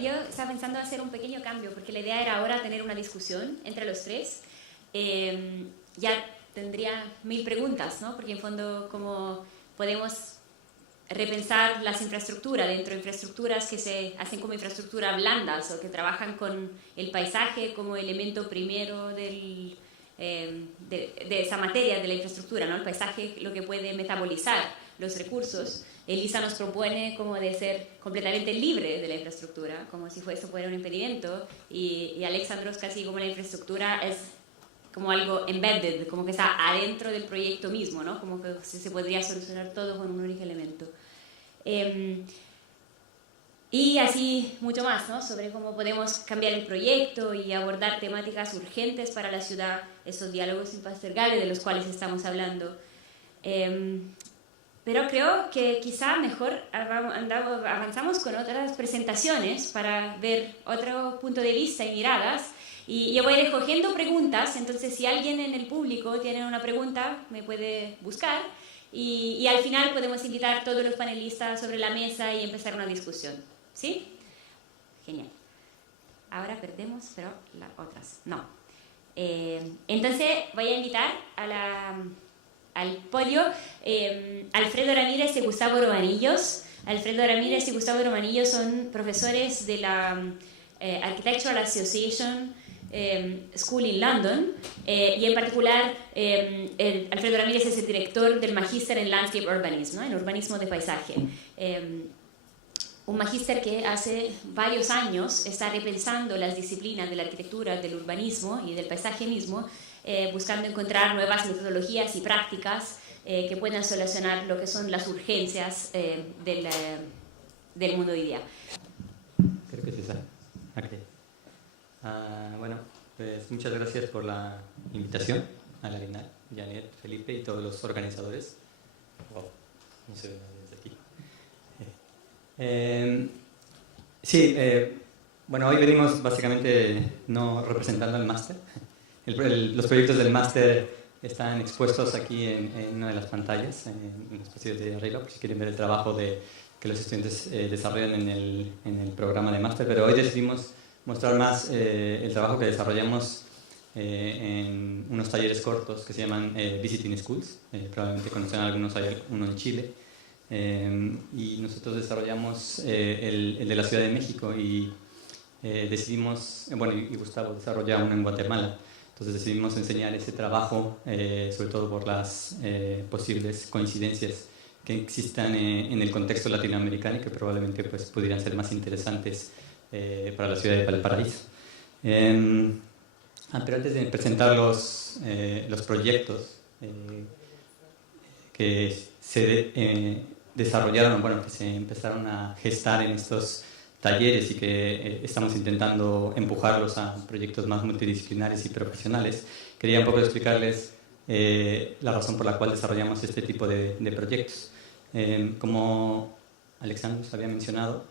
yo estaba pensando hacer un pequeño cambio, porque la idea era ahora tener una discusión entre los tres. Ya tendría 1000 preguntas, ¿no? Porque en fondo, como podemos repensar las infraestructuras, dentro de infraestructuras que se hacen como infraestructuras blandas o que trabajan con el paisaje como elemento primero de esa materia de la infraestructura, ¿no? El paisaje lo que puede metabolizar los recursos. Elisa nos propone como de ser completamente libre de la infraestructura, como si eso fuera un impedimento, y Alexandros casi como la infraestructura es como algo embedded, como que está adentro del proyecto mismo, ¿no? Como que se podría solucionar todo con un único elemento. Y así mucho más, ¿no? Sobre cómo podemos cambiar el proyecto y abordar temáticas urgentes para la ciudad, esos diálogos impostergables de los cuales estamos hablando. Pero creo que quizá mejor avanzamos con otras presentaciones para ver otro punto de vista y miradas. Y yo voy a ir escogiendo preguntas, entonces si alguien en el público tiene una pregunta, me puede buscar. Y al final podemos invitar a todos los panelistas sobre la mesa y empezar una discusión. ¿Sí? Genial. Ahora perdemos, pero las otras no. Entonces voy a invitar al podio Alfredo Ramírez y Gustavo Romanillos. Alfredo Ramírez y Gustavo Romanillos son profesores de la Architectural Association School in London, y en particular Alfredo Ramírez es el director del Magíster en Landscape Urbanism, ¿no? En urbanismo de paisaje. Un magíster que hace varios años está repensando las disciplinas de la arquitectura, del urbanismo y del paisaje mismo, buscando encontrar nuevas metodologías y prácticas que puedan solucionar lo que son las urgencias del mundo hoy día. Creo que sí sale. Okay. Bueno, pues muchas gracias por la invitación a la Bienal, Janet, Felipe y todos los organizadores. Wow, no se ve nadie desde aquí. Sí, bueno, hoy venimos básicamente no representando al máster. Los proyectos del máster están expuestos aquí en una de las pantallas, en los pasillos de arriba, por si quieren ver el trabajo que los estudiantes desarrollan en el programa de máster, pero hoy decidimos mostrar más el trabajo que desarrollamos en unos talleres cortos que se llaman Visiting Schools, probablemente conocerán algunos, hay uno en Chile, y nosotros desarrollamos el de la Ciudad de México y decidimos, bueno, y Gustavo desarrolla uno en Guatemala, entonces decidimos enseñar ese trabajo, sobre todo por las posibles coincidencias que existan en el contexto latinoamericano y que probablemente pues, pudieran ser más interesantes para la ciudad de Valparaíso. Pero antes de presentar los proyectos que se desarrollaron, bueno, que se empezaron a gestar en estos talleres y que estamos intentando empujarlos a proyectos más multidisciplinares y profesionales, quería un poco explicarles la razón por la cual desarrollamos este tipo de proyectos. Como Alexandros había mencionado,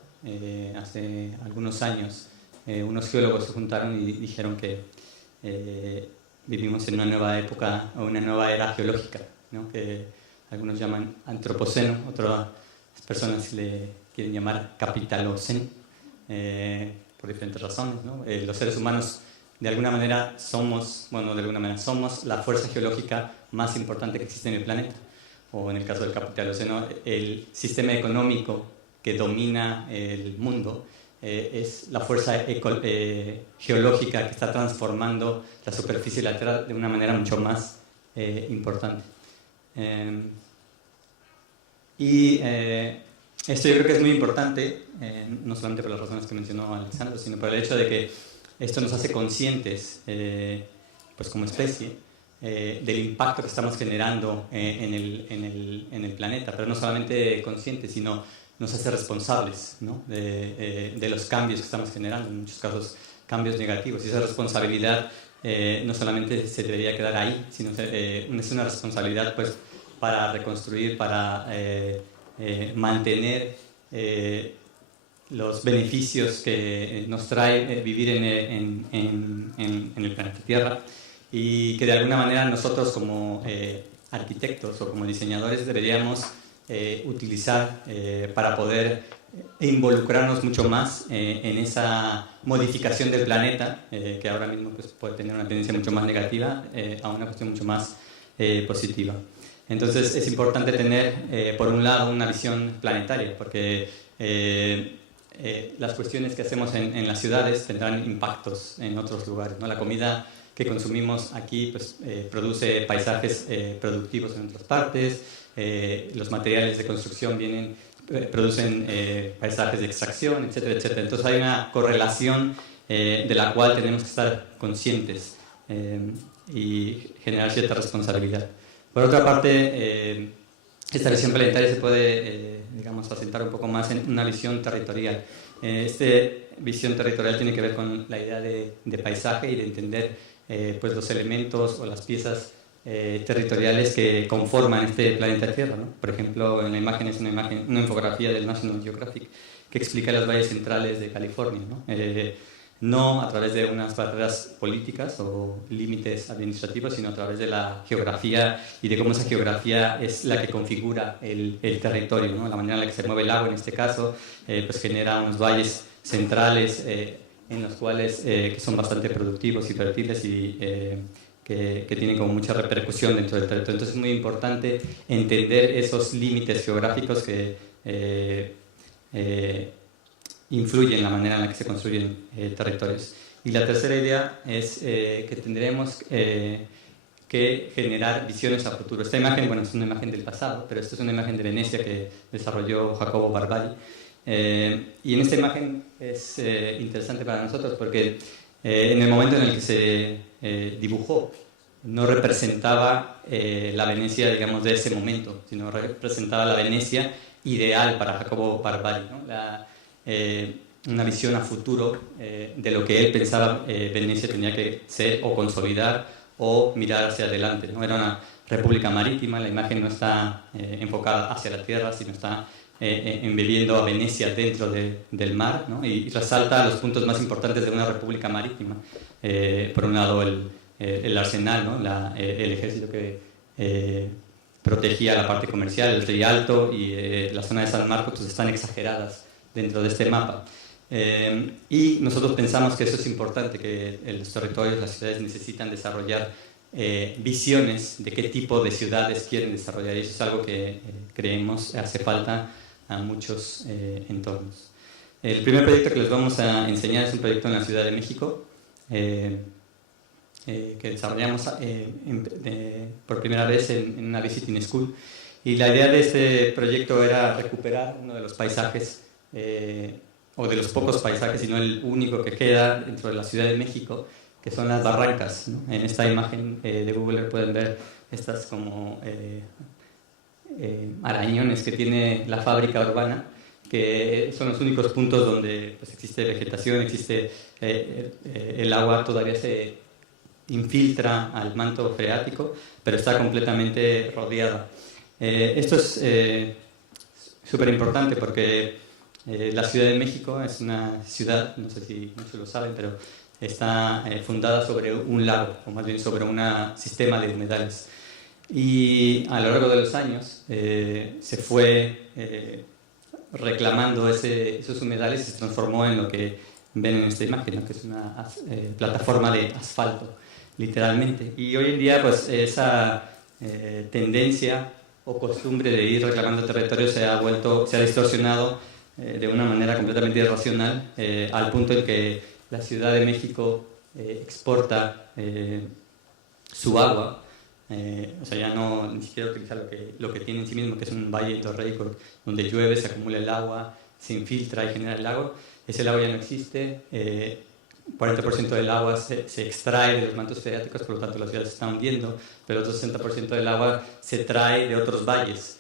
hace algunos años unos geólogos se juntaron y dijeron que vivimos en una nueva época o una nueva era geológica, ¿no? Que algunos llaman antropoceno, otras personas le quieren llamar capitaloceno, por diferentes razones, ¿no? Los seres humanos de alguna manera somos la fuerza geológica más importante que existe en el planeta, o en el caso del capitaloceno, el sistema económico que domina el mundo es la fuerza geológica que está transformando la superficie de la Tierra de una manera mucho más importante. Esto yo creo que es muy importante, no solamente por las razones que mencionó Alexandro, sino por el hecho de que esto nos hace conscientes, pues como especie, del impacto que estamos generando en el planeta, pero no solamente conscientes, sino nos hace responsables, ¿no? de los cambios que estamos generando, en muchos casos cambios negativos, y esa responsabilidad no solamente se debería quedar ahí, sino es una responsabilidad pues, para reconstruir, para mantener los beneficios que nos trae vivir en el planeta Tierra, y que de alguna manera nosotros como arquitectos o como diseñadores deberíamos utilizar para poder involucrarnos mucho más en esa modificación del planeta, que ahora mismo pues, puede tener una tendencia mucho más negativa, a una cuestión mucho más positiva. Entonces es importante tener, por un lado, una visión planetaria, porque las cuestiones que hacemos en las ciudades tendrán impactos en otros lugares, ¿no? La comida que consumimos aquí pues, produce paisajes productivos en otras partes, los materiales de construcción producen paisajes de extracción, etcétera, etcétera. Entonces hay una correlación de la cual tenemos que estar conscientes y generar cierta responsabilidad. Por otra parte, esta visión planetaria se puede, digamos, asentar un poco más en una visión territorial. Esta visión territorial tiene que ver con la idea de paisaje y de entender pues los elementos o las piezas territoriales que conforman este planeta Tierra, ¿no? Por ejemplo, en la imagen es una infografía del National Geographic que explica los valles centrales de California, ¿no? No a través de unas barreras políticas o límites administrativos, sino a través de la geografía y de cómo esa geografía es la que configura el territorio, ¿no? La manera en la que se mueve el agua, en este caso, pues genera unos valles centrales en los cuales que son bastante productivos y fértiles y que tienen como mucha repercusión dentro del territorio. Entonces es muy importante entender esos límites geográficos que influyen en la manera en la que se construyen territorios. Y la tercera idea es que tendremos que generar visiones a futuro. Esta imagen, bueno, es una imagen del pasado, pero esta es una imagen de Venecia que desarrolló Jacopo Barbari. Y en esta imagen es interesante para nosotros porque en el momento en el que se dibujó no representaba la Venecia, digamos, de ese momento, sino representaba la Venecia ideal para Jacopo Barbari, ¿no? Una visión a futuro de lo que él pensaba Venecia tenía que ser o consolidar o mirar hacia adelante, ¿no? Era una república marítima, la imagen no está enfocada hacia la tierra, sino está embebiendo a Venecia dentro del mar, ¿no? Y resalta los puntos más importantes de una república marítima. Por un lado el arsenal, ¿no? El ejército que protegía la parte comercial, el Rialto y la zona de San Marcos pues están exageradas dentro de este mapa. Y nosotros pensamos que eso es importante, que los territorios, las ciudades necesitan desarrollar visiones de qué tipo de ciudades quieren desarrollar, y eso es algo que creemos hace falta a muchos entornos. El primer proyecto que les vamos a enseñar es un proyecto en la Ciudad de México que desarrollamos por primera vez en una visiting school, y la idea de este proyecto era recuperar uno de los paisajes o de los pocos paisajes, y no el único que queda dentro de la Ciudad de México, que son las barrancas, ¿no? En esta imagen de Google pueden ver estas como arañones que tiene la fábrica urbana, que son los únicos puntos donde pues, existe vegetación, existe el agua todavía se infiltra al manto freático, pero está completamente rodeada. Esto es súper importante porque la Ciudad de México es una ciudad, no sé si muchos lo saben, pero está fundada sobre un lago, o más bien sobre un sistema de humedales. Y a lo largo de los años se fue reclamando esos humedales y se transformó en lo que ven en esta imagen, ¿no? Que es una plataforma de asfalto, literalmente. Y hoy en día pues esa tendencia o costumbre de ir reclamando territorio se ha distorsionado de una manera completamente irracional, al punto en que la Ciudad de México exporta su agua, o sea, ya no ni siquiera utiliza lo que tiene en sí mismo, que es un valle de Torrey donde llueve, se acumula el agua, se infiltra y genera el lago. Ese lago ya no existe, 40% del agua se extrae de los mantos freáticos, por lo tanto la ciudad se está hundiendo, pero el otro 60% del agua se trae de otros valles.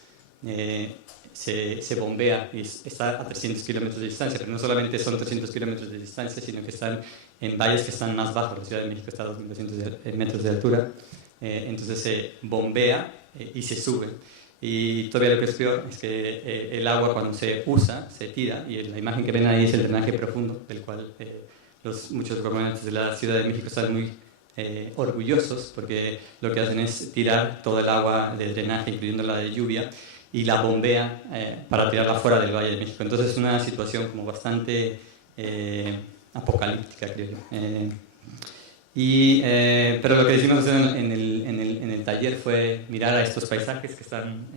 Se bombea y está a 300 kilómetros de distancia, pero no solamente son 300 kilómetros de distancia, sino que están en valles que están más bajos. La Ciudad de México está a 2.200 metros de altura, entonces se bombea y se sube. Y todavía lo que es peor es que el agua cuando se usa, se tira, y la imagen que ven ahí es el drenaje profundo, del cual muchos gobernantes de la Ciudad de México están muy orgullosos, porque lo que hacen es tirar todo el agua del drenaje, incluyendo la de lluvia, y la bombea para tirarla fuera del Valle de México. Entonces es una situación como bastante apocalíptica, creo yo. Pero lo que decidimos hacer en el taller fue mirar a estos paisajes que están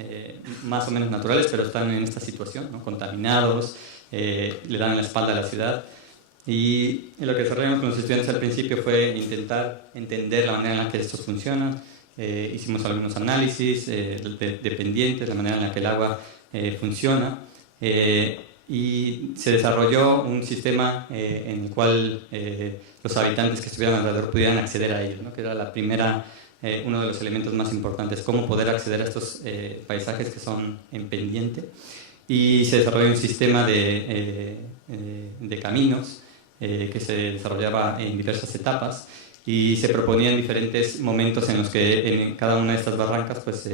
más o menos naturales, pero están en esta situación, ¿no? Contaminados, le dan la espalda a la ciudad. Y lo que desarrollamos con los estudiantes al principio fue intentar entender la manera en la que estos funcionan. Hicimos algunos análisis de pendientes, la manera en la que el agua funciona. Y se desarrolló un sistema en el cual los habitantes que estuvieran alrededor pudieran acceder a ello, ¿no? Que era uno de los elementos más importantes, cómo poder acceder a estos paisajes que son en pendiente. Y se desarrolló un sistema de caminos que se desarrollaba en diversas etapas y se proponían diferentes momentos en los que en cada una de estas barrancas pues,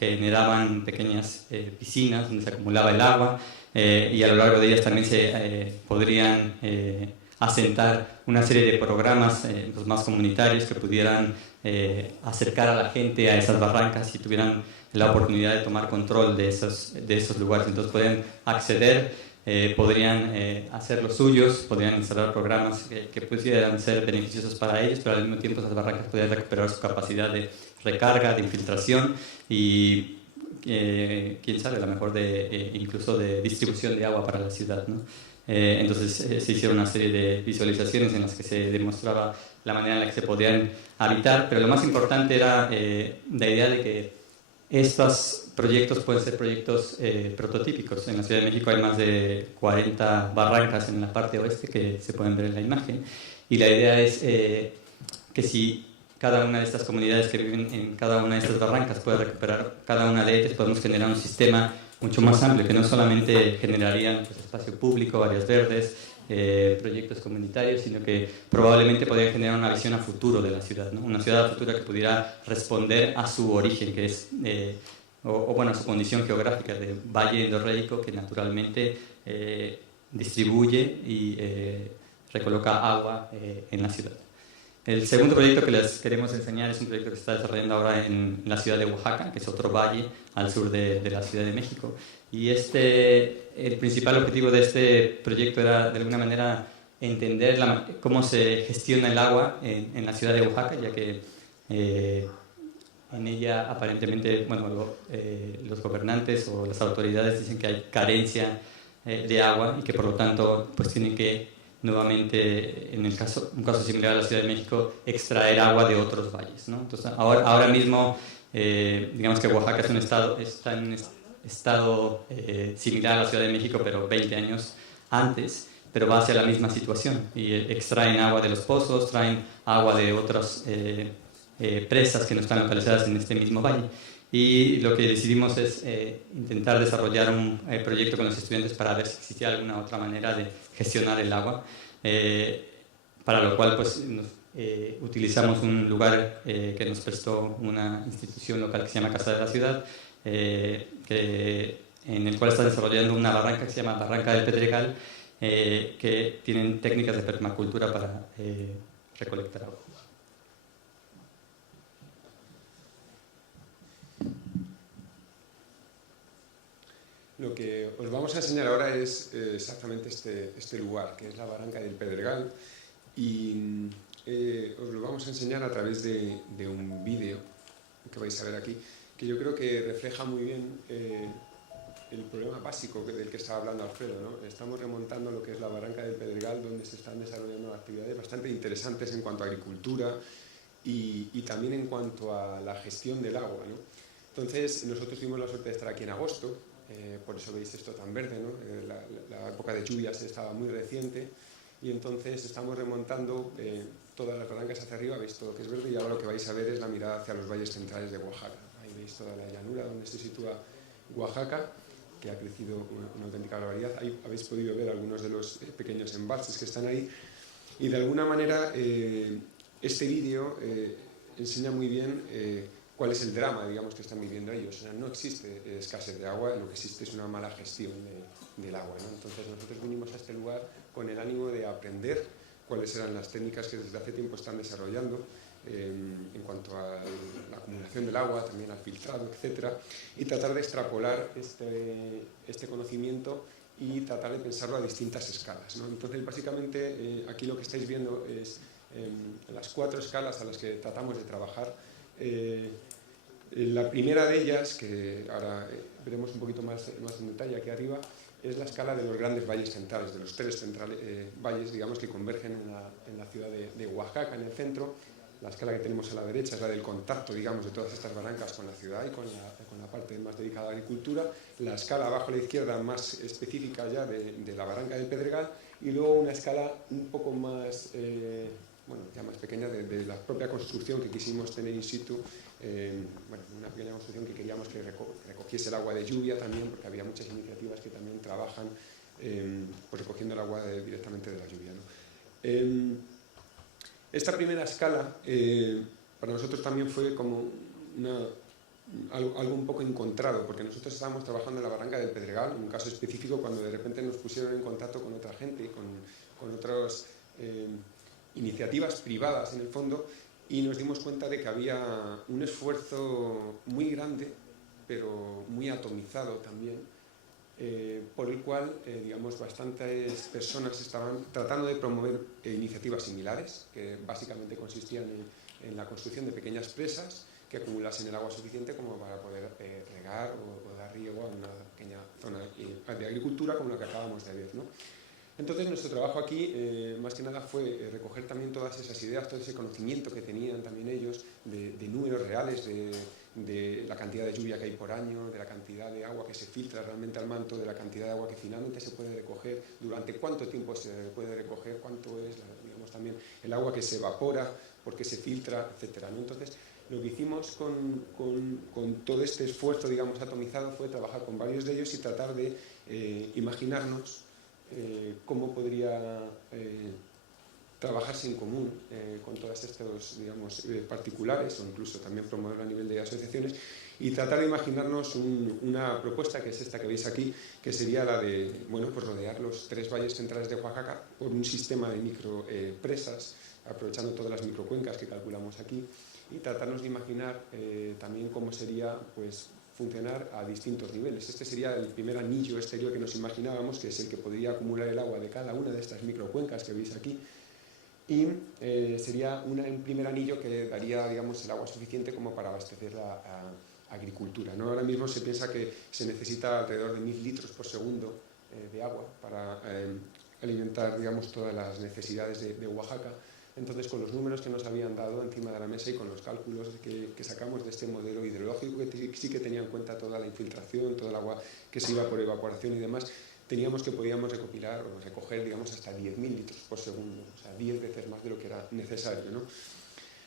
generaban pequeñas piscinas donde se acumulaba el agua y a lo largo de ellas también se podrían asentar una serie de programas pues más comunitarios que pudieran acercar a la gente a esas barrancas y tuvieran la oportunidad de tomar control de esos lugares. Entonces podían acceder, podrían hacer los suyos, podrían instalar programas que pudieran ser beneficiosos para ellos, pero al mismo tiempo esas barrancas podían recuperar su capacidad de recarga, de infiltración y quién sabe, a lo mejor incluso de distribución de agua para la ciudad, ¿no? Entonces se hicieron una serie de visualizaciones en las que se demostraba la manera en la que se podían habitar, pero lo más importante era la idea de que estos proyectos pueden ser proyectos prototípicos. En la Ciudad de México hay más de 40 barrancas en la parte oeste que se pueden ver en la imagen, y la idea es que si cada una de estas comunidades que viven en cada una de estas barrancas puede recuperar cada una de ellas, podemos generar un sistema mucho más amplio, que no solamente generarían pues, espacio público, áreas verdes, proyectos comunitarios, sino que probablemente podrían generar una visión a futuro de la ciudad, ¿no? Una ciudad futura que pudiera responder a su origen, que es, bueno, a su condición geográfica de valle endorreico, que naturalmente distribuye y recoloca agua en la ciudad. El segundo proyecto que les queremos enseñar es un proyecto que se está desarrollando ahora en la ciudad de Oaxaca, que es otro valle al sur de la Ciudad de México. Y el principal objetivo de este proyecto era, de alguna manera, entender cómo se gestiona el agua en la ciudad de Oaxaca, ya que en ella aparentemente, bueno, los gobernantes o las autoridades dicen que hay carencia de agua y que por lo tanto pues tienen que nuevamente, en un caso similar a la Ciudad de México, extraer agua de otros valles, ¿no? Entonces, ahora mismo, digamos que Oaxaca está en un estado similar a la Ciudad de México, pero 20 años antes, pero va hacia la misma situación. Y extraen agua de los pozos, traen agua de otras presas que no están localizadas en este mismo valle. Y lo que decidimos es intentar desarrollar un proyecto con los estudiantes para ver si existía alguna otra manera de gestionar el agua, para lo cual pues, utilizamos un lugar que nos prestó una institución local que se llama Casa de la Ciudad, en el cual está desarrollando una barranca que se llama Barranca del Pedregal, que tienen técnicas de permacultura para recolectar agua. Lo que os vamos a enseñar ahora es exactamente este lugar, que es la Barranca del Pedregal, y os lo vamos a enseñar a través de un vídeo que vais a ver aquí, que yo creo que refleja muy bien el problema básico del que estaba hablando Alfredo, ¿no? Estamos remontando lo que es la Barranca del Pedregal, donde se están desarrollando actividades bastante interesantes en cuanto a agricultura y también en cuanto a la gestión del agua, ¿no? Entonces, nosotros tuvimos la suerte de estar aquí en agosto. Por eso veis esto tan verde, ¿no? La época de lluvias estaba muy reciente y entonces estamos remontando todas las barrancas hacia arriba, veis todo lo que es verde, y ahora lo que vais a ver es la mirada hacia los valles centrales de Oaxaca. Ahí veis toda la llanura donde se sitúa Oaxaca, que ha crecido una auténtica barbaridad. Ahí habéis podido ver algunos de los pequeños embalses que están ahí, y de alguna manera este vídeo enseña muy bien cuál es el drama, digamos, que están viviendo ellos. O sea, no existe escasez de agua, lo que existe es una mala gestión del agua, ¿no? Entonces nosotros vinimos a este lugar con el ánimo de aprender cuáles eran las técnicas que desde hace tiempo están desarrollando en cuanto a la acumulación del agua, también al filtrado, etcétera, y tratar de extrapolar este conocimiento y tratar de pensarlo a distintas escalas, ¿no? Entonces, básicamente, aquí lo que estáis viendo es las 4 escalas a las que tratamos de trabajar. La primera de ellas, que ahora veremos un poquito más en detalle aquí arriba, es la escala de los grandes valles centrales, de los 3 valles, digamos, que convergen en la ciudad de Oaxaca, en el centro. La escala que tenemos a la derecha es la del contacto, digamos, de todas estas barrancas con la ciudad y con la parte más dedicada a la agricultura. La escala abajo a la izquierda, más específica ya de la barranca del Pedregal, y luego una escala un poco más, bueno, ya más pequeña de la propia construcción que quisimos tener in situ. Bueno, una pequeña construcción que queríamos que recogiese el agua de lluvia también, porque había muchas iniciativas que también trabajan pues recogiendo el agua directamente de la lluvia, ¿no? Esta primera escala para nosotros también fue como algo un poco encontrado, porque nosotros estábamos trabajando en la barranca del Pedregal, en un caso específico, cuando de repente nos pusieron en contacto con otra gente, con otras iniciativas privadas en el fondo, y nos dimos cuenta de que había un esfuerzo muy grande, pero muy atomizado también, por el cual, digamos, bastantes personas estaban tratando de promover iniciativas similares, que básicamente consistían en la construcción de pequeñas presas que acumulasen el agua suficiente como para poder regar o dar riego a una pequeña zona de agricultura como la que acabamos de ver, ¿no? Entonces, nuestro trabajo aquí, más que nada, fue recoger también todas esas ideas, todo ese conocimiento que tenían también ellos de números reales, de la cantidad de lluvia que hay por año, de la cantidad de agua que se filtra realmente al manto, de la cantidad de agua que finalmente se puede recoger, durante cuánto tiempo se puede recoger, cuánto es, digamos, también el agua que se evapora, por qué se filtra, etcétera, ¿no? Entonces, lo que hicimos con todo este esfuerzo, digamos, atomizado, fue trabajar con varios de ellos y tratar de imaginarnos cómo podría trabajarse en común con todos estos, digamos, particulares, o incluso también promoverlo a nivel de asociaciones, y tratar de imaginarnos una propuesta, que es esta que veis aquí, que sería la de, bueno, pues rodear los 3 valles centrales de Oaxaca por un sistema de micropresas, aprovechando todas las microcuencas que calculamos aquí, y tratarnos de imaginar también cómo sería, pues, funcionar a distintos niveles. Este sería el primer anillo exterior que nos imaginábamos, que es el que podría acumular el agua de cada una de estas microcuencas que veis aquí, y sería un primer anillo que daría, digamos, el agua suficiente como para abastecer la agricultura, ¿no? Ahora mismo se piensa que se necesita alrededor de 1000 litros por segundo de agua para alimentar, digamos, todas las necesidades de Oaxaca. Entonces, con los números que nos habían dado encima de la mesa y con los cálculos que sacamos de este modelo hidrológico, que sí que tenía en cuenta toda la infiltración, todo el agua que se iba por evaporación y demás, teníamos que podíamos recopilar o recoger, digamos, hasta 10.000 litros por segundo, o sea, 10 veces más de lo que era necesario, ¿no?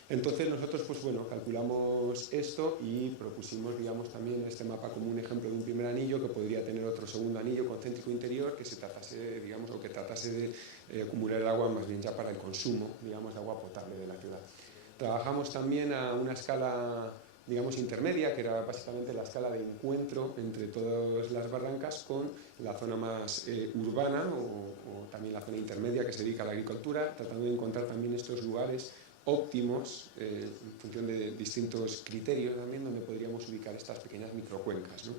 Entonces nosotros, pues bueno, calculamos esto y propusimos, digamos, también este mapa como un ejemplo de un primer anillo que podría tener otro segundo anillo concéntrico interior que se tratase, digamos, o que tratase de acumular el agua más bien ya para el consumo, digamos, de agua potable de la ciudad. Trabajamos también a una escala, digamos, intermedia, que era básicamente la escala de encuentro entre todas las barrancas con la zona más urbana o también la zona intermedia que se dedica a la agricultura, tratando de encontrar también estos lugares óptimos en función de distintos criterios también donde podríamos ubicar estas pequeñas microcuencas, ¿no?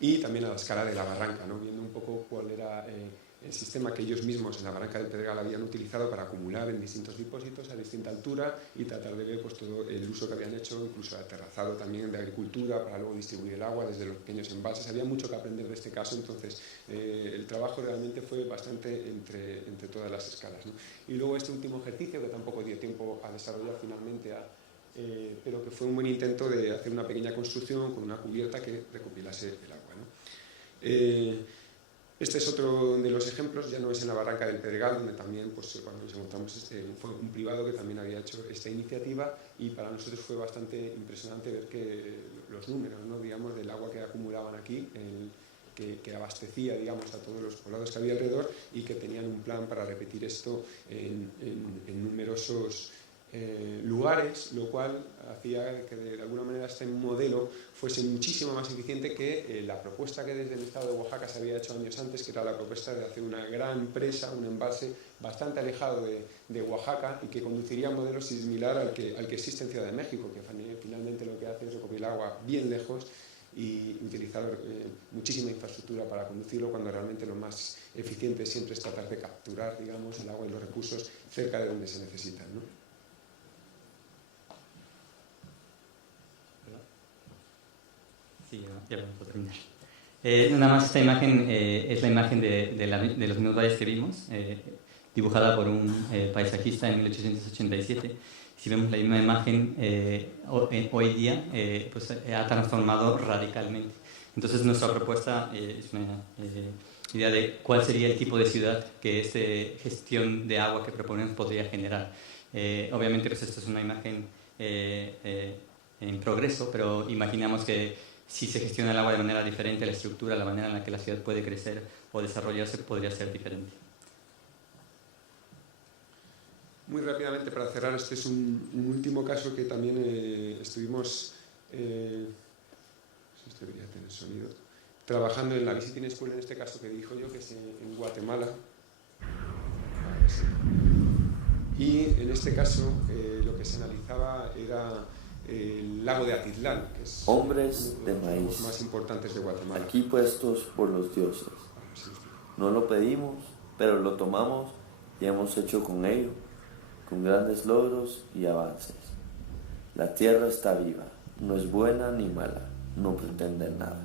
Y también a la escala de la barranca, ¿no? Viendo un poco cuál era el sistema que ellos mismos en la barranca del Pedregal habían utilizado para acumular en distintos depósitos a distinta altura y tratar de ver, pues, todo el uso que habían hecho, incluso aterrazado también de agricultura para luego distribuir el agua desde los pequeños embalses. Había mucho que aprender de este caso, entonces el trabajo realmente fue bastante entre todas las escalas, ¿no? Y luego este último ejercicio, que tampoco dio tiempo a desarrollar finalmente, pero que fue un buen intento de hacer una pequeña construcción con una cubierta que recopilase el agua, ¿no? Este es otro de los ejemplos, ya no es en la barranca del Pedregal, donde también, pues, cuando nos encontramos, fue un privado que también había hecho esta iniciativa, y para nosotros fue bastante impresionante ver que los números, ¿no?, digamos, del agua que acumulaban aquí, que abastecía, digamos, a todos los poblados que había alrededor, y que tenían un plan para repetir esto en numerosos lugares, lo cual hacía que de alguna manera este modelo fuese muchísimo más eficiente que la propuesta que desde el estado de Oaxaca se había hecho años antes, que era la propuesta de hacer una gran presa, un embalse bastante alejado de Oaxaca y que conduciría a un modelo similar al que existe en Ciudad de México, que finalmente lo que hace es recoger el agua bien lejos y utilizar muchísima infraestructura para conducirlo, cuando realmente lo más eficiente siempre es tratar de capturar, digamos, el agua y los recursos cerca de donde se necesitan, ¿no? Sí, ya vamos a terminar. Nada más, esta imagen es la imagen de los mismos valles que vimos, dibujada por un paisajista en 1887. Si vemos la misma imagen hoy día, pues ha transformado radicalmente. Entonces nuestra propuesta es una idea de cuál sería el tipo de ciudad que esta gestión de agua que proponemos podría generar. Obviamente pues esto es una imagen en progreso, pero imaginamos que si se gestiona el agua de manera diferente, la estructura, la manera en la que la ciudad puede crecer o desarrollarse podría ser diferente. Muy rápidamente, para cerrar, este es un último caso que también estuvimos, si esto debería tener sonido, trabajando en la Visiting School, en este caso que dijo yo, que es en Guatemala. Y en este caso lo que se analizaba era el lago de Atitlán, que es hombres de uno de maíz, los más importantes de Guatemala. aquí puestos por los dioses. No lo pedimos, pero lo tomamos y hemos hecho con ello, con grandes logros y avances. La tierra está viva, no es buena ni mala, no pretende nada.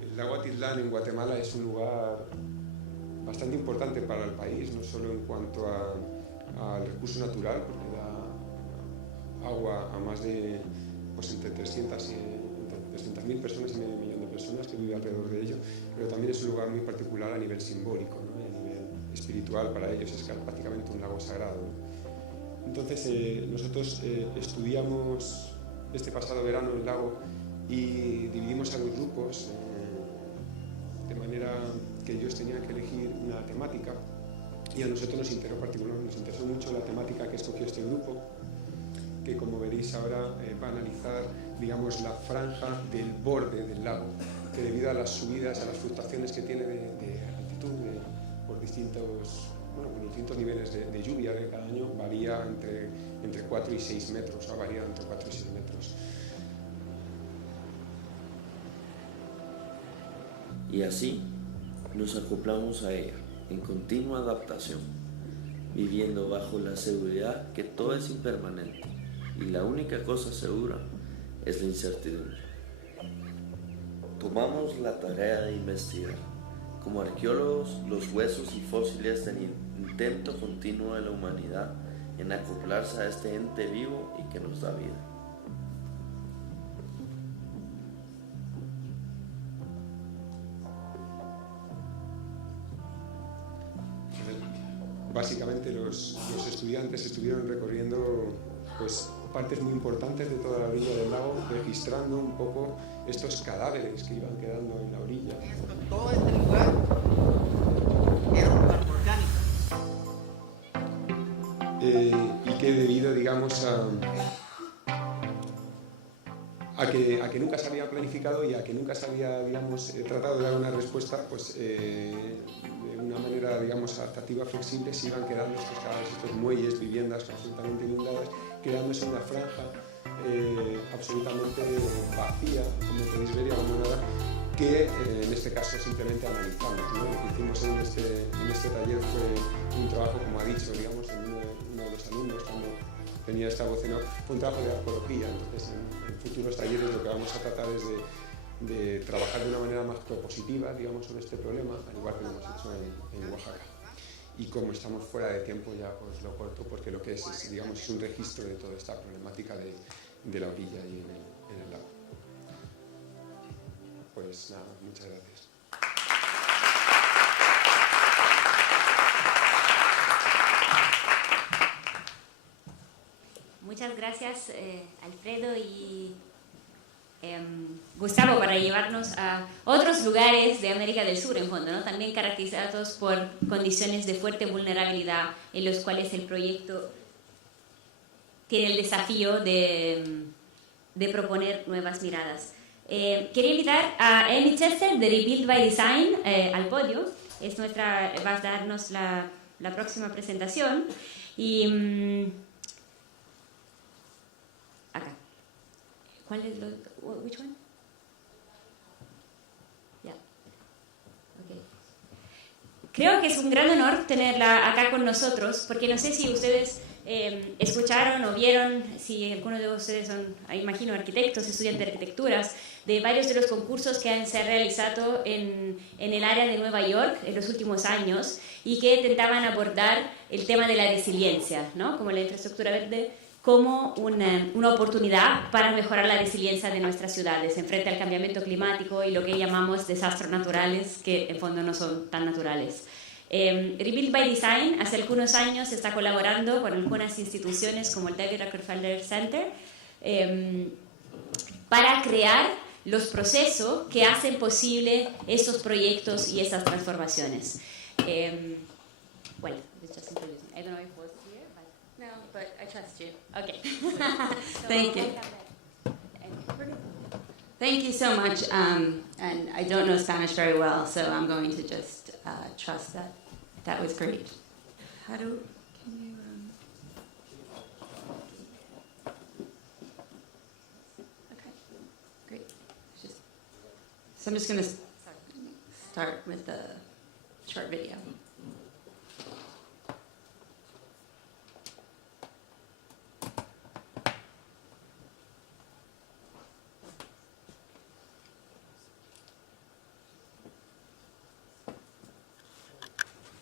El lago Atitlán en Guatemala es un lugar bastante importante para el país, no solo en cuanto al recurso natural, porque da agua a más de entre 300.000 personas y medio millón de personas que viven alrededor de ello, pero también es un lugar muy particular a nivel simbólico, ¿no? A nivel espiritual. Para ellos es prácticamente un lago sagrado, ¿no? Entonces nosotros estudiamos este pasado verano el lago y dividimos a los grupos de manera que ellos tenían que elegir una temática, y a nosotros nos interesó mucho la temática que escogió este grupo, que como veréis ahora va a analizar, digamos, la franja del borde del lago, que debido a las subidas, a las fluctuaciones que tiene de altitud, por distintos niveles de lluvia de cada año, varía entre 4 y 6 metros, ha variado entre 4 y 6 metros. Y así nos acoplamos a ella, en continua adaptación, viviendo bajo la seguridad que todo es impermanente y la única cosa segura es la incertidumbre. Tomamos la tarea de investigar, como arqueólogos, los huesos y fósiles del intento continuo de la humanidad en acoplarse a este ente vivo y que nos da vida. Básicamente los estudiantes estuvieron recorriendo pues, partes muy importantes de toda la orilla del lago, registrando un poco estos cadáveres que iban quedando en la orilla. Todo este lugar era un lugar volcánico. Y que debido, digamos, a que nunca se había planificado y a que nunca se había, digamos, tratado de dar una respuesta, pues de una manera, digamos, adaptativa, flexible, se iban quedando estos cadáveres, estos muelles, viviendas absolutamente inundadas, quedándose en una franja absolutamente vacía, como podéis ver, y abandonada, que en este caso simplemente analizamos, ¿no? Lo que hicimos en este taller fue un trabajo, como ha dicho, digamos, uno de los alumnos cuando tenía esta voz en off, fue un trabajo de arqueología. Entonces en futuros talleres lo que vamos a tratar es de trabajar de una manera más propositiva, digamos, sobre este problema, al igual que lo hemos hecho en Oaxaca. Y como estamos fuera de tiempo, ya os lo corto, porque lo que es digamos, es un registro de toda esta problemática de la orilla y en el lago. Pues nada, muchas gracias. Muchas gracias, Alfredo y Gustavo, para llevarnos a otros lugares de América del Sur, en fondo, ¿no? También caracterizados por condiciones de fuerte vulnerabilidad, en los cuales el proyecto tiene el desafío de proponer nuevas miradas. Quería invitar a Amy Chester de Rebuild by Design al podio. Va a darnos la próxima presentación. Y acá. ¿Cuál es which one? Yeah. Okay. Creo que es un gran honor tenerla acá con nosotros, porque no sé si ustedes escucharon o vieron, si algunos de ustedes son, imagino, arquitectos, estudiantes de arquitecturas, de varios de los concursos que se han realizado en el área de Nueva York en los últimos años y que intentaban abordar el tema de la resiliencia, ¿no? Como la infraestructura verde, como una oportunidad para mejorar la resiliencia de nuestras ciudades en frente al cambiamiento climático y lo que llamamos desastres naturales, que en fondo no son tan naturales. Rebuild by Design hace algunos años está colaborando con algunas instituciones como el David Rockefeller Center para crear los procesos que hacen posible esos proyectos y esas transformaciones. Well, just introducing. I don't know if it was clear, but No, but I trust you. okay. Thank you. Thank you so much. And I don't know Spanish very well, so I'm going to just trust that. That was great. Can you? Okay, great. So I'm just going to start with the short video.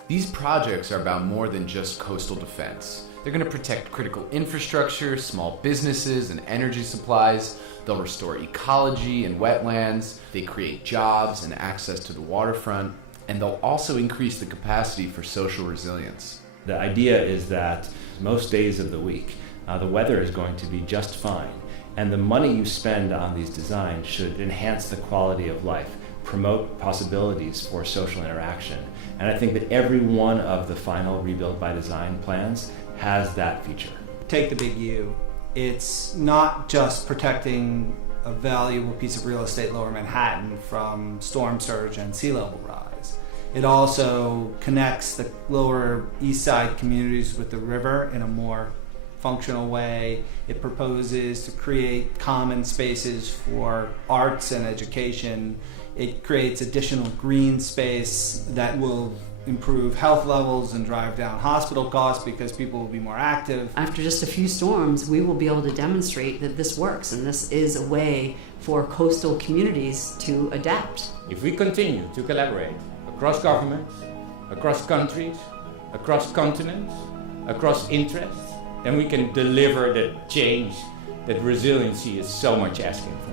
These projects are about more than just coastal defense. They're going to protect critical infrastructure, small businesses, and energy supplies. They'll restore ecology and wetlands. They create jobs and access to the waterfront. And they'll also increase the capacity for social resilience. The idea is that most days of the week, the weather is going to be just fine. And the money you spend on these designs should enhance the quality of life, promote possibilities for social interaction. And I think that every one of the final Rebuild by Design plans has that feature. Take the big U. It's not just protecting a valuable piece of real estate, Lower Manhattan, from storm surge and sea level rise. It also connects the Lower East Side communities with the river in a more functional way. It proposes to create common spaces for arts and education. It creates additional green space that will improve health levels and drive down hospital costs because people will be more active. After just a few storms, we will be able to demonstrate that this works, and this is a way for coastal communities to adapt. If we continue to collaborate across governments, across countries, across continents, across interests, then we can deliver the change that resiliency is so much asking for.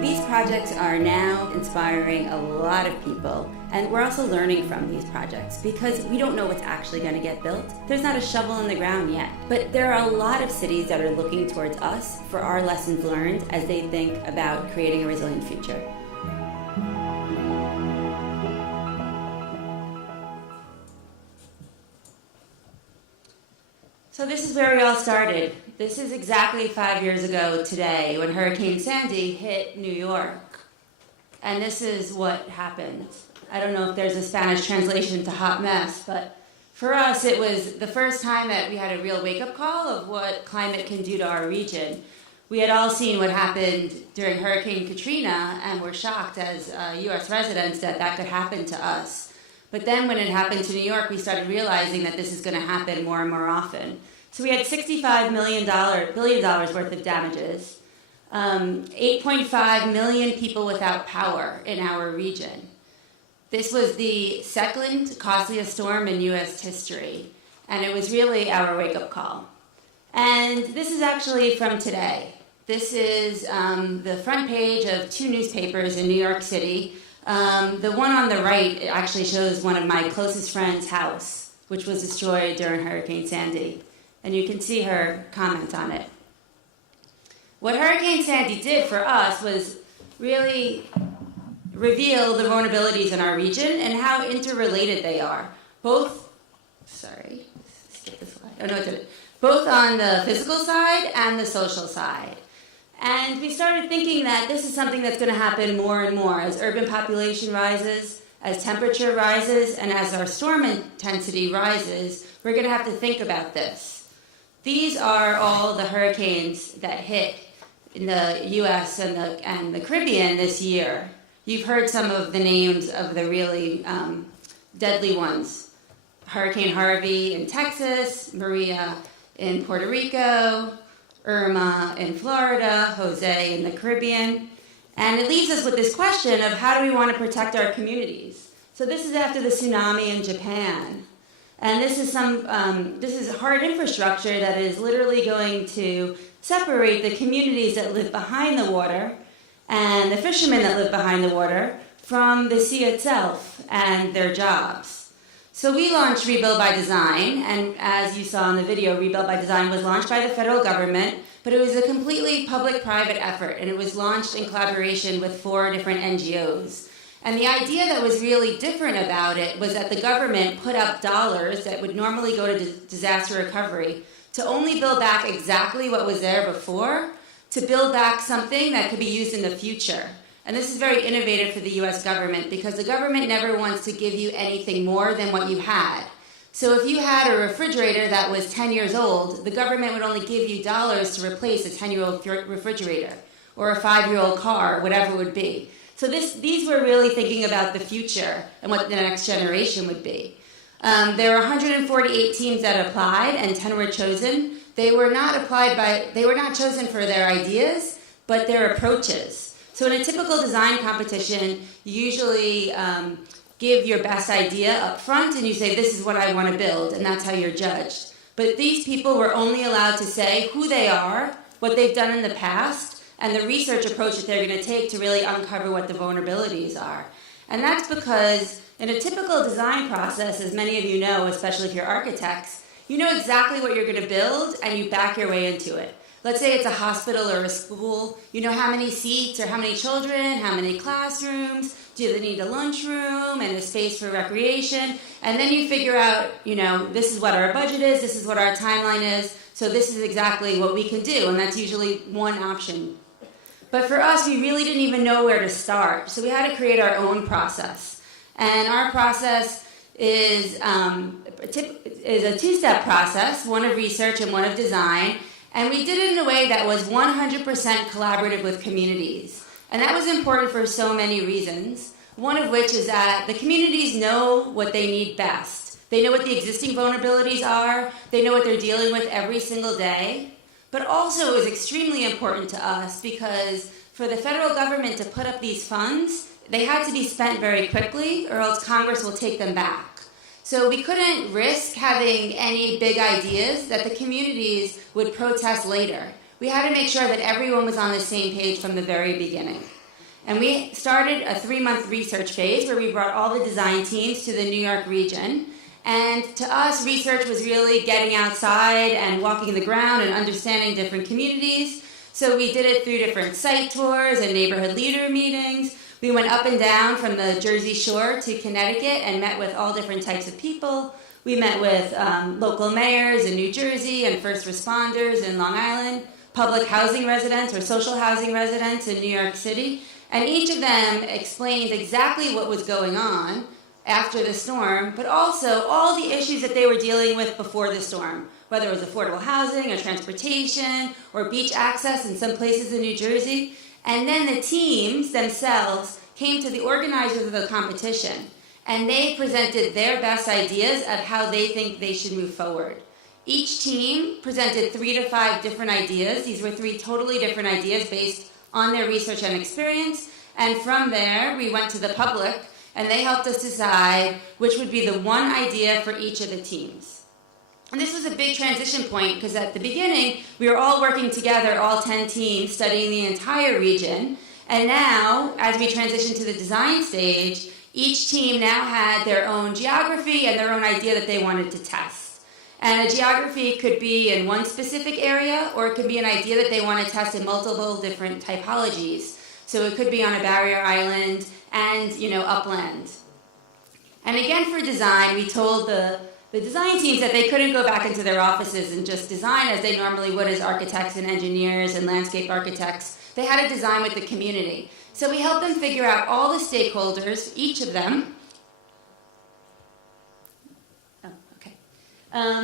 These projects are now inspiring a lot of people, and we're also learning from these projects because we don't know what's actually going to get built. There's not a shovel in the ground yet, but there are a lot of cities that are looking towards us for our lessons learned as they think about creating a resilient future. So this is where we all started. This is exactly 5 years ago today when Hurricane Sandy hit New York. And this is what happened. I don't know if there's a Spanish translation to hot mess, but for us it was the first time that we had a real wake-up call of what climate can do to our region. We had all seen what happened during Hurricane Katrina and were shocked as US residents that that could happen to us. But then when it happened to New York, we started realizing that this is going to happen more and more often. So we had $65 billion worth of damages, 8.5 million people without power in our region. This was the second costliest storm in U.S. history, and it was really our wake-up call. And this is actually from today. This is the front page of 2 newspapers in New York City. The one on the right actually shows one of my closest friends' house, which was destroyed during Hurricane Sandy. And you can see her comment on it. What Hurricane Sandy did for us was really reveal the vulnerabilities in our region and how interrelated they are. Both on the physical side and the social side. And we started thinking that this is something that's going to happen more and more as urban population rises, as temperature rises, and as our storm intensity rises. We're going to have to think about this. These are all the hurricanes that hit in the U.S. and the Caribbean this year. You've heard some of the names of the really deadly ones. Hurricane Harvey in Texas, Maria in Puerto Rico, Irma in Florida, Jose in the Caribbean. And it leaves us with this question of how do we want to protect our communities? So this is after the tsunami in Japan. And this is hard infrastructure that is literally going to separate the communities that live behind the water and the fishermen that live behind the water from the sea itself and their jobs. So we launched Rebuild by Design, and as you saw in the video, Rebuild by Design was launched by the federal government, but it was a completely public-private effort, and it was launched in collaboration with 4 different NGOs. And the idea that was really different about it was that the government put up dollars that would normally go to disaster recovery to only build back exactly what was there before, to build back something that could be used in the future. And this is very innovative for the US government because the government never wants to give you anything more than what you had. So if you had a refrigerator that was 10 years old, the government would only give you dollars to replace a 10-year-old refrigerator or a 5-year-old car, whatever it would be. So these were really thinking about the future and what the next generation would be. There were 148 teams that applied, and 10 were chosen. They were not chosen for their ideas, but their approaches. So in a typical design competition, you usually give your best idea up front, and you say, this is what I want to build, and that's how you're judged. But these people were only allowed to say who they are, what they've done in the past, and the research approach that they're going to take to really uncover what the vulnerabilities are. And that's because in a typical design process, as many of you know, especially if you're architects, you know exactly what you're going to build and you back your way into it. Let's say it's a hospital or a school. You know how many seats or how many children, how many classrooms, do they need a lunchroom and a space for recreation? And then you figure out, this is what our budget is, this is what our timeline is, so this is exactly what we can do, and that's usually one option. But for us, we really didn't even know where to start, so we had to create our own process. And our process is a 2-step process, one of research and one of design. And we did it in a way that was 100% collaborative with communities. And that was important for so many reasons, one of which is that the communities know what they need best. They know what the existing vulnerabilities are. They know what they're dealing with every single day. But also it was extremely important to us because for the federal government to put up these funds, they had to be spent very quickly or else Congress will take them back. So we couldn't risk having any big ideas that the communities would protest later. We had to make sure that everyone was on the same page from the very beginning. And we started a 3-month research phase where we brought all the design teams to the New York region. And to us, research was really getting outside and walking the ground and understanding different communities. So we did it through different site tours and neighborhood leader meetings. We went up and down from the Jersey Shore to Connecticut and met with all different types of people. We met with local mayors in New Jersey and first responders in Long Island, public housing residents or social housing residents in New York City. And each of them explained exactly what was going on after the storm, but also all the issues that they were dealing with before the storm, whether it was affordable housing or transportation or beach access in some places in New Jersey. And then the teams themselves came to the organizers of the competition, and they presented their best ideas of how they think they should move forward. Each team presented 3 to 5 different ideas. These were 3 totally different ideas based on their research and experience. And from there, we went to the public, and they helped us decide which would be the one idea for each of the teams. And this was a big transition point because at the beginning, we were all working together, all 10 teams, studying the entire region. And now, as we transition to the design stage, each team now had their own geography and their own idea that they wanted to test. And a geography could be in one specific area, or it could be an idea that they want to test in multiple different typologies. So it could be on a barrier island and, upland. And again, for design, we told the design teams that they couldn't go back into their offices and just design as they normally would as architects and engineers and landscape architects. They had to design with the community. So we helped them figure out all the stakeholders, each of them.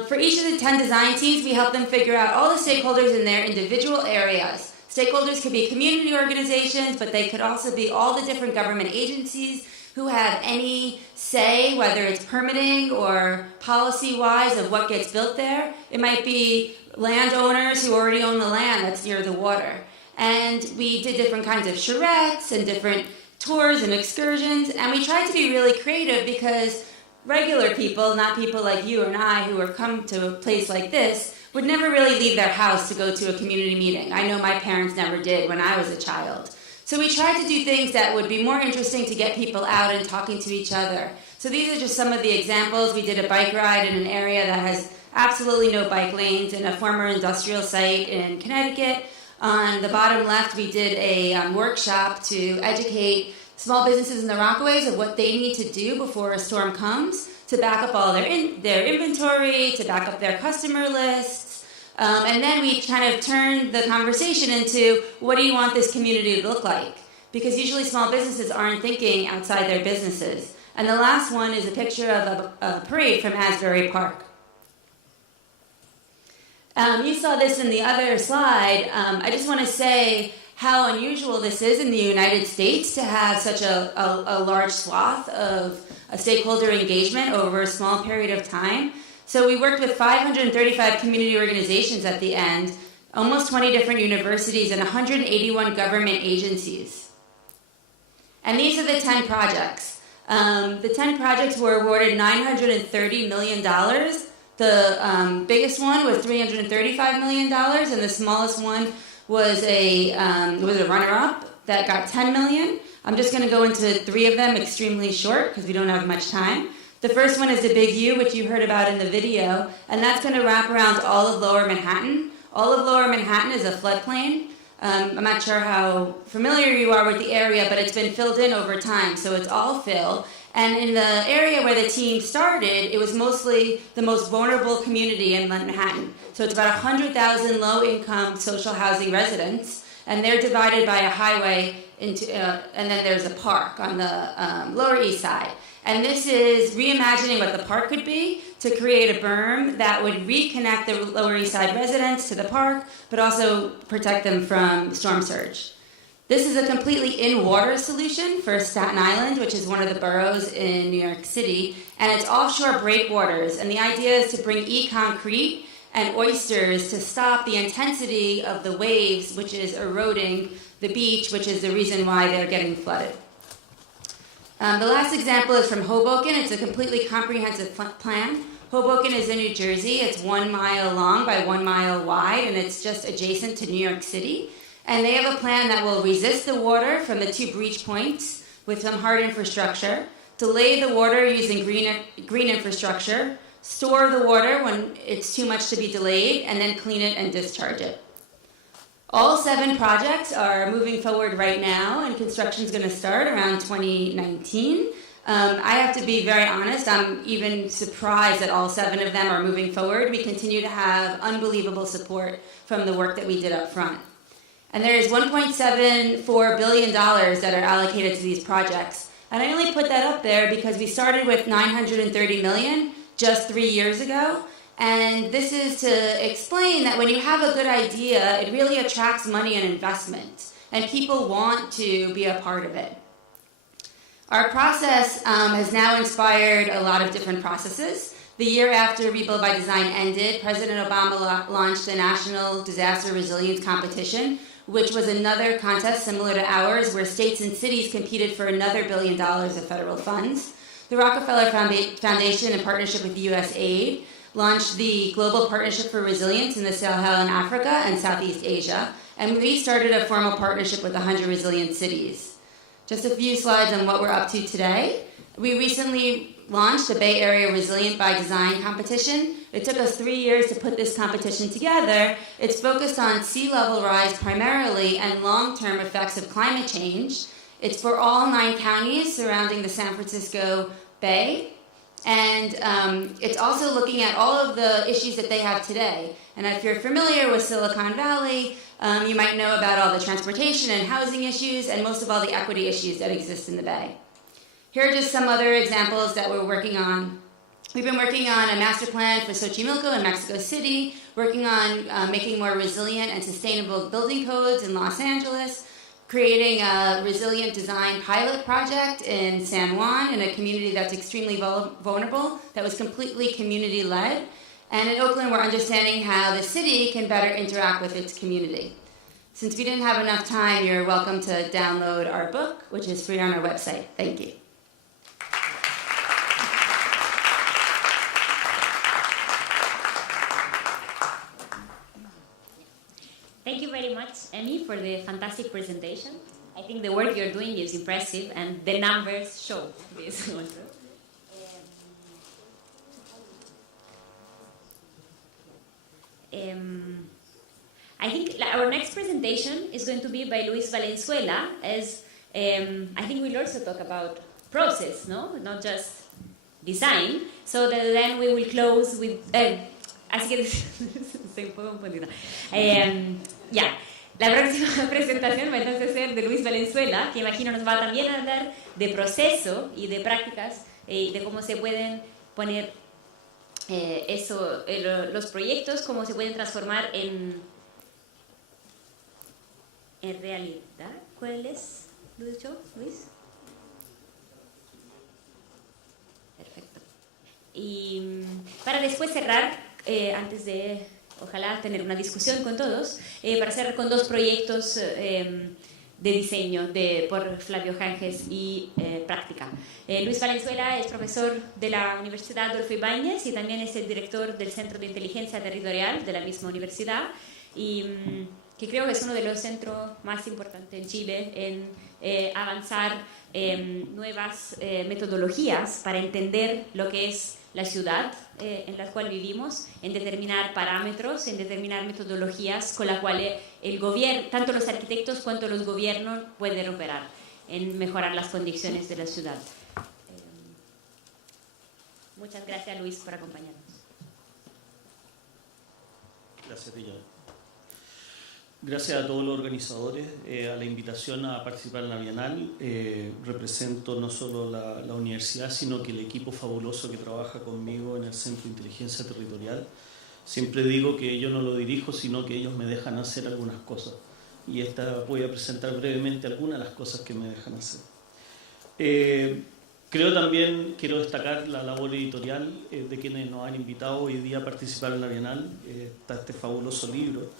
For each of the 10 design teams, we helped them figure out all the stakeholders in their individual areas. Stakeholders could be community organizations, but they could also be all the different government agencies who have any say, whether it's permitting or policy-wise of what gets built there. It might be landowners who already own the land that's near the water. And we did different kinds of charrettes and different tours and excursions, and we tried to be really creative because regular people, not people like you and I who have come to a place like this, would never really leave their house to go to a community meeting. I know my parents never did when I was a child. So we tried to do things that would be more interesting to get people out and talking to each other. So these are just some of the examples. We did a bike ride in an area that has absolutely no bike lanes in a former industrial site in Connecticut. On the bottom left, we did a workshop to educate small businesses in the Rockaways of what they need to do before a storm comes to back up all their inventory, to back up their customer lists. And then we kind of turned the conversation into, what do you want this community to look like? Because usually small businesses aren't thinking outside their businesses. And the last one is a picture of a parade from Asbury Park. You saw this in the other slide. I just want to say how unusual this is in the United States to have such a large swath of a stakeholder engagement over a small period of time. So we worked with 535 community organizations at the end, almost 20 different universities, and 181 government agencies. And these are the 10 projects. The 10 projects were awarded $930 million. The biggest one was $335 million, and the smallest one was a runner-up that got $10 million. I'm just going to go into 3 of them extremely short because we don't have much time. The first one is the Big U, which you heard about in the video, and that's going to wrap around all of Lower Manhattan. All of Lower Manhattan is a floodplain. I'm not sure how familiar you are with the area, but it's been filled in over time, so it's all fill. And in the area where the team started, it was mostly the most vulnerable community in Manhattan. So it's about 100,000 low-income social housing residents, and they're divided by a highway into, and then there's a park on the Lower East Side. And this is reimagining what the park could be to create a berm that would reconnect the Lower East Side residents to the park, but also protect them from storm surge. This is a completely in-water solution for Staten Island, which is one of the boroughs in New York City, and it's offshore breakwaters. And the idea is to bring e-concrete and oysters to stop the intensity of the waves, which is eroding the beach, which is the reason why they're getting flooded. The last example is from Hoboken. It's a completely comprehensive plan. Hoboken is in New Jersey. It's 1 mile long by 1 mile wide, and it's just adjacent to New York City. And they have a plan that will resist the water from the 2 breach points with some hard infrastructure, delay the water using green infrastructure, store the water when it's too much to be delayed, and then clean it and discharge it. All 7 projects are moving forward right now, and construction is going to start around 2019. I have to be very honest, I'm even surprised that all 7 of them are moving forward. We continue to have unbelievable support from the work that we did up front. And there is $1.74 billion that are allocated to these projects. And I only put that up there because we started with $930 million just 3 years ago. And this is to explain that when you have a good idea, it really attracts money and investment. And people want to be a part of it. Our process has now inspired a lot of different processes. The year after Rebuild by Design ended, President Obama launched the National Disaster Resilience Competition, which was another contest similar to ours where states and cities competed for another $1 billion of federal funds. The Rockefeller Foundation, in partnership with USAID, launched the Global Partnership for Resilience in the Sahel in Africa and Southeast Asia, and we started a formal partnership with 100 resilient cities. Just a few slides on what we're up to today. We recently launched the Bay Area Resilient by Design competition. It took us 3 years to put this competition together. It's focused on sea level rise primarily and long-term effects of climate change. It's for all 9 counties surrounding the San Francisco Bay. And it's also looking at all of the issues that they have today. And if you're familiar with Silicon Valley, you might know about all the transportation and housing issues and most of all the equity issues that exist in the Bay. Here are just some other examples that we're working on. We've been working on a master plan for Xochimilco in Mexico City, working on making more resilient and sustainable building codes in Los Angeles, creating a resilient design pilot project in San Juan in a community that's extremely vulnerable, that was completely community-led. And in Oakland, we're understanding how the city can better interact with its community. Since we didn't have enough time, you're welcome to download our book, which is free on our website. Thank you. Thank you very much, Emmy, for the fantastic presentation. I think the work you're doing is impressive, and the numbers show this. I think our next presentation is going to be by Luis Valenzuela, as I think we'll also talk about process, no? Not just design. So that then we will close with... así que se puede un poquito. La próxima presentación va entonces a ser de Luis Valenzuela, que imagino nos va también a hablar de proceso y de prácticas, de cómo se pueden poner los proyectos, cómo se pueden transformar en realidad. ¿Cuál es, Luis? Perfecto. Y para después cerrar, antes de, ojalá, tener una discusión con todos, para cerrar con 2 proyectos de diseño por Flavio Janges y práctica. Luis Valenzuela es profesor de la Universidad Adolfo Ibáñez y también es el director del Centro de Inteligencia Territorial de la misma universidad, y que creo que es uno de los centros más importantes en Chile en avanzar nuevas metodologías para entender lo que es la ciudad en la cual vivimos, en determinar parámetros, en determinar metodologías con las cuales el gobierno, tanto los arquitectos cuanto los gobiernos pueden operar en mejorar las condiciones de la ciudad. Muchas gracias, Luis, por acompañarnos. Gracias, Tilla. Gracias a todos los organizadores, a la invitación a participar en la Bienal. Represento no solo la universidad, sino que el equipo fabuloso que trabaja conmigo en el Centro de Inteligencia Territorial. Siempre digo que yo no lo dirijo, sino que ellos me dejan hacer algunas cosas. Y voy a presentar brevemente algunas de las cosas que me dejan hacer. Quiero destacar la labor editorial de quienes nos han invitado hoy día a participar en la Bienal. Está este fabuloso libro,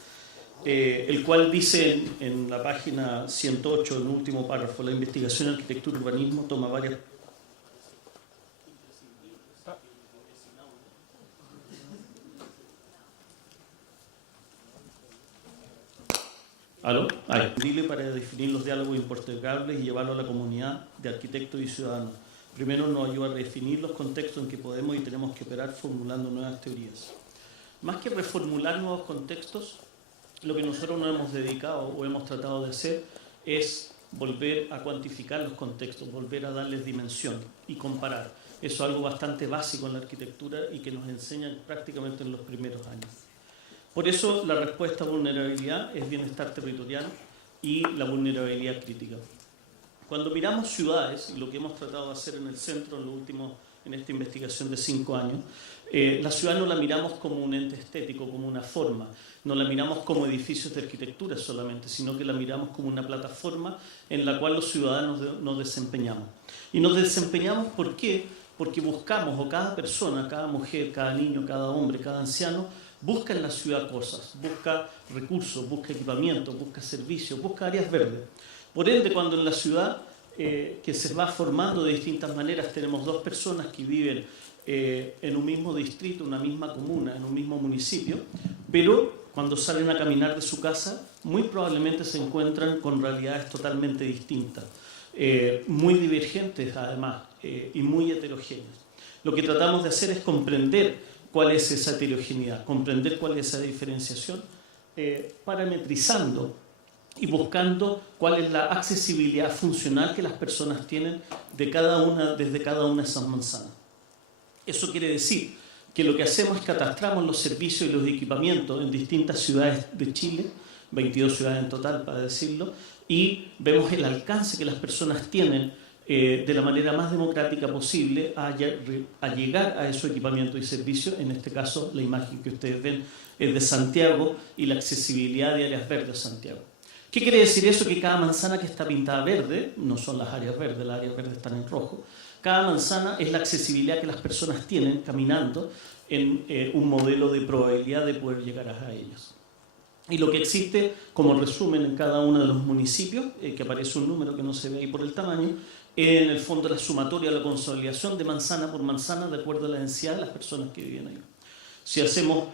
el cual dice en la página 108, en el último párrafo: la investigación en arquitectura y urbanismo toma varias... ¿Aló? Para definir los diálogos impostergables y llevarlo a la comunidad de arquitectos y ciudadanos. Primero nos ayuda a definir los contextos en que podemos y tenemos que operar formulando nuevas teorías. Más que reformular nuevos contextos, lo que nosotros nos hemos dedicado o hemos tratado de hacer es volver a cuantificar los contextos, volver a darles dimensión y comparar. Eso es algo bastante básico en la arquitectura y que nos enseñan prácticamente en los primeros años. Por eso la respuesta a vulnerabilidad es bienestar territorial y la vulnerabilidad crítica. Cuando miramos ciudades, y lo que hemos tratado de hacer en el centro en esta investigación de 5 años, la ciudad no la miramos como un ente estético, como una forma, no la miramos como edificios de arquitectura solamente, sino que la miramos como una plataforma en la cual los ciudadanos nos desempeñamos. Y nos desempeñamos, ¿por qué? Porque buscamos, o cada persona, cada mujer, cada niño, cada hombre, cada anciano, busca en la ciudad cosas, busca recursos, busca equipamiento, busca servicios, busca áreas verdes. Por ende, cuando en la ciudad que se va formando de distintas maneras, tenemos 2 personas que viven en un mismo distrito, una misma comuna, en un mismo municipio, pero cuando salen a caminar de su casa, muy probablemente se encuentran con realidades totalmente distintas, muy divergentes además, y muy heterogéneas. Lo que tratamos de hacer es comprender cuál es esa heterogeneidad, comprender cuál es esa diferenciación, parametrizando y buscando cuál es la accesibilidad funcional que las personas tienen desde cada una de esas manzanas. Eso quiere decir que lo que hacemos es catastramos los servicios y los equipamientos en distintas ciudades de Chile, 22 ciudades en total para decirlo, y vemos el alcance que las personas tienen de la manera más democrática posible a llegar a esos equipamientos y servicios. En este caso, la imagen que ustedes ven es de Santiago y la accesibilidad de áreas verdes de Santiago. ¿Qué quiere decir eso? Que cada manzana que está pintada verde, no son las áreas verdes están en rojo, cada manzana es la accesibilidad que las personas tienen caminando en un modelo de probabilidad de poder llegar a ellos. Y lo que existe como resumen en cada uno de los municipios, que aparece un número que no se ve ahí por el tamaño, en el fondo la sumatoria, la consolidación de manzana por manzana de acuerdo a la densidad de las personas que viven ahí. Si hacemos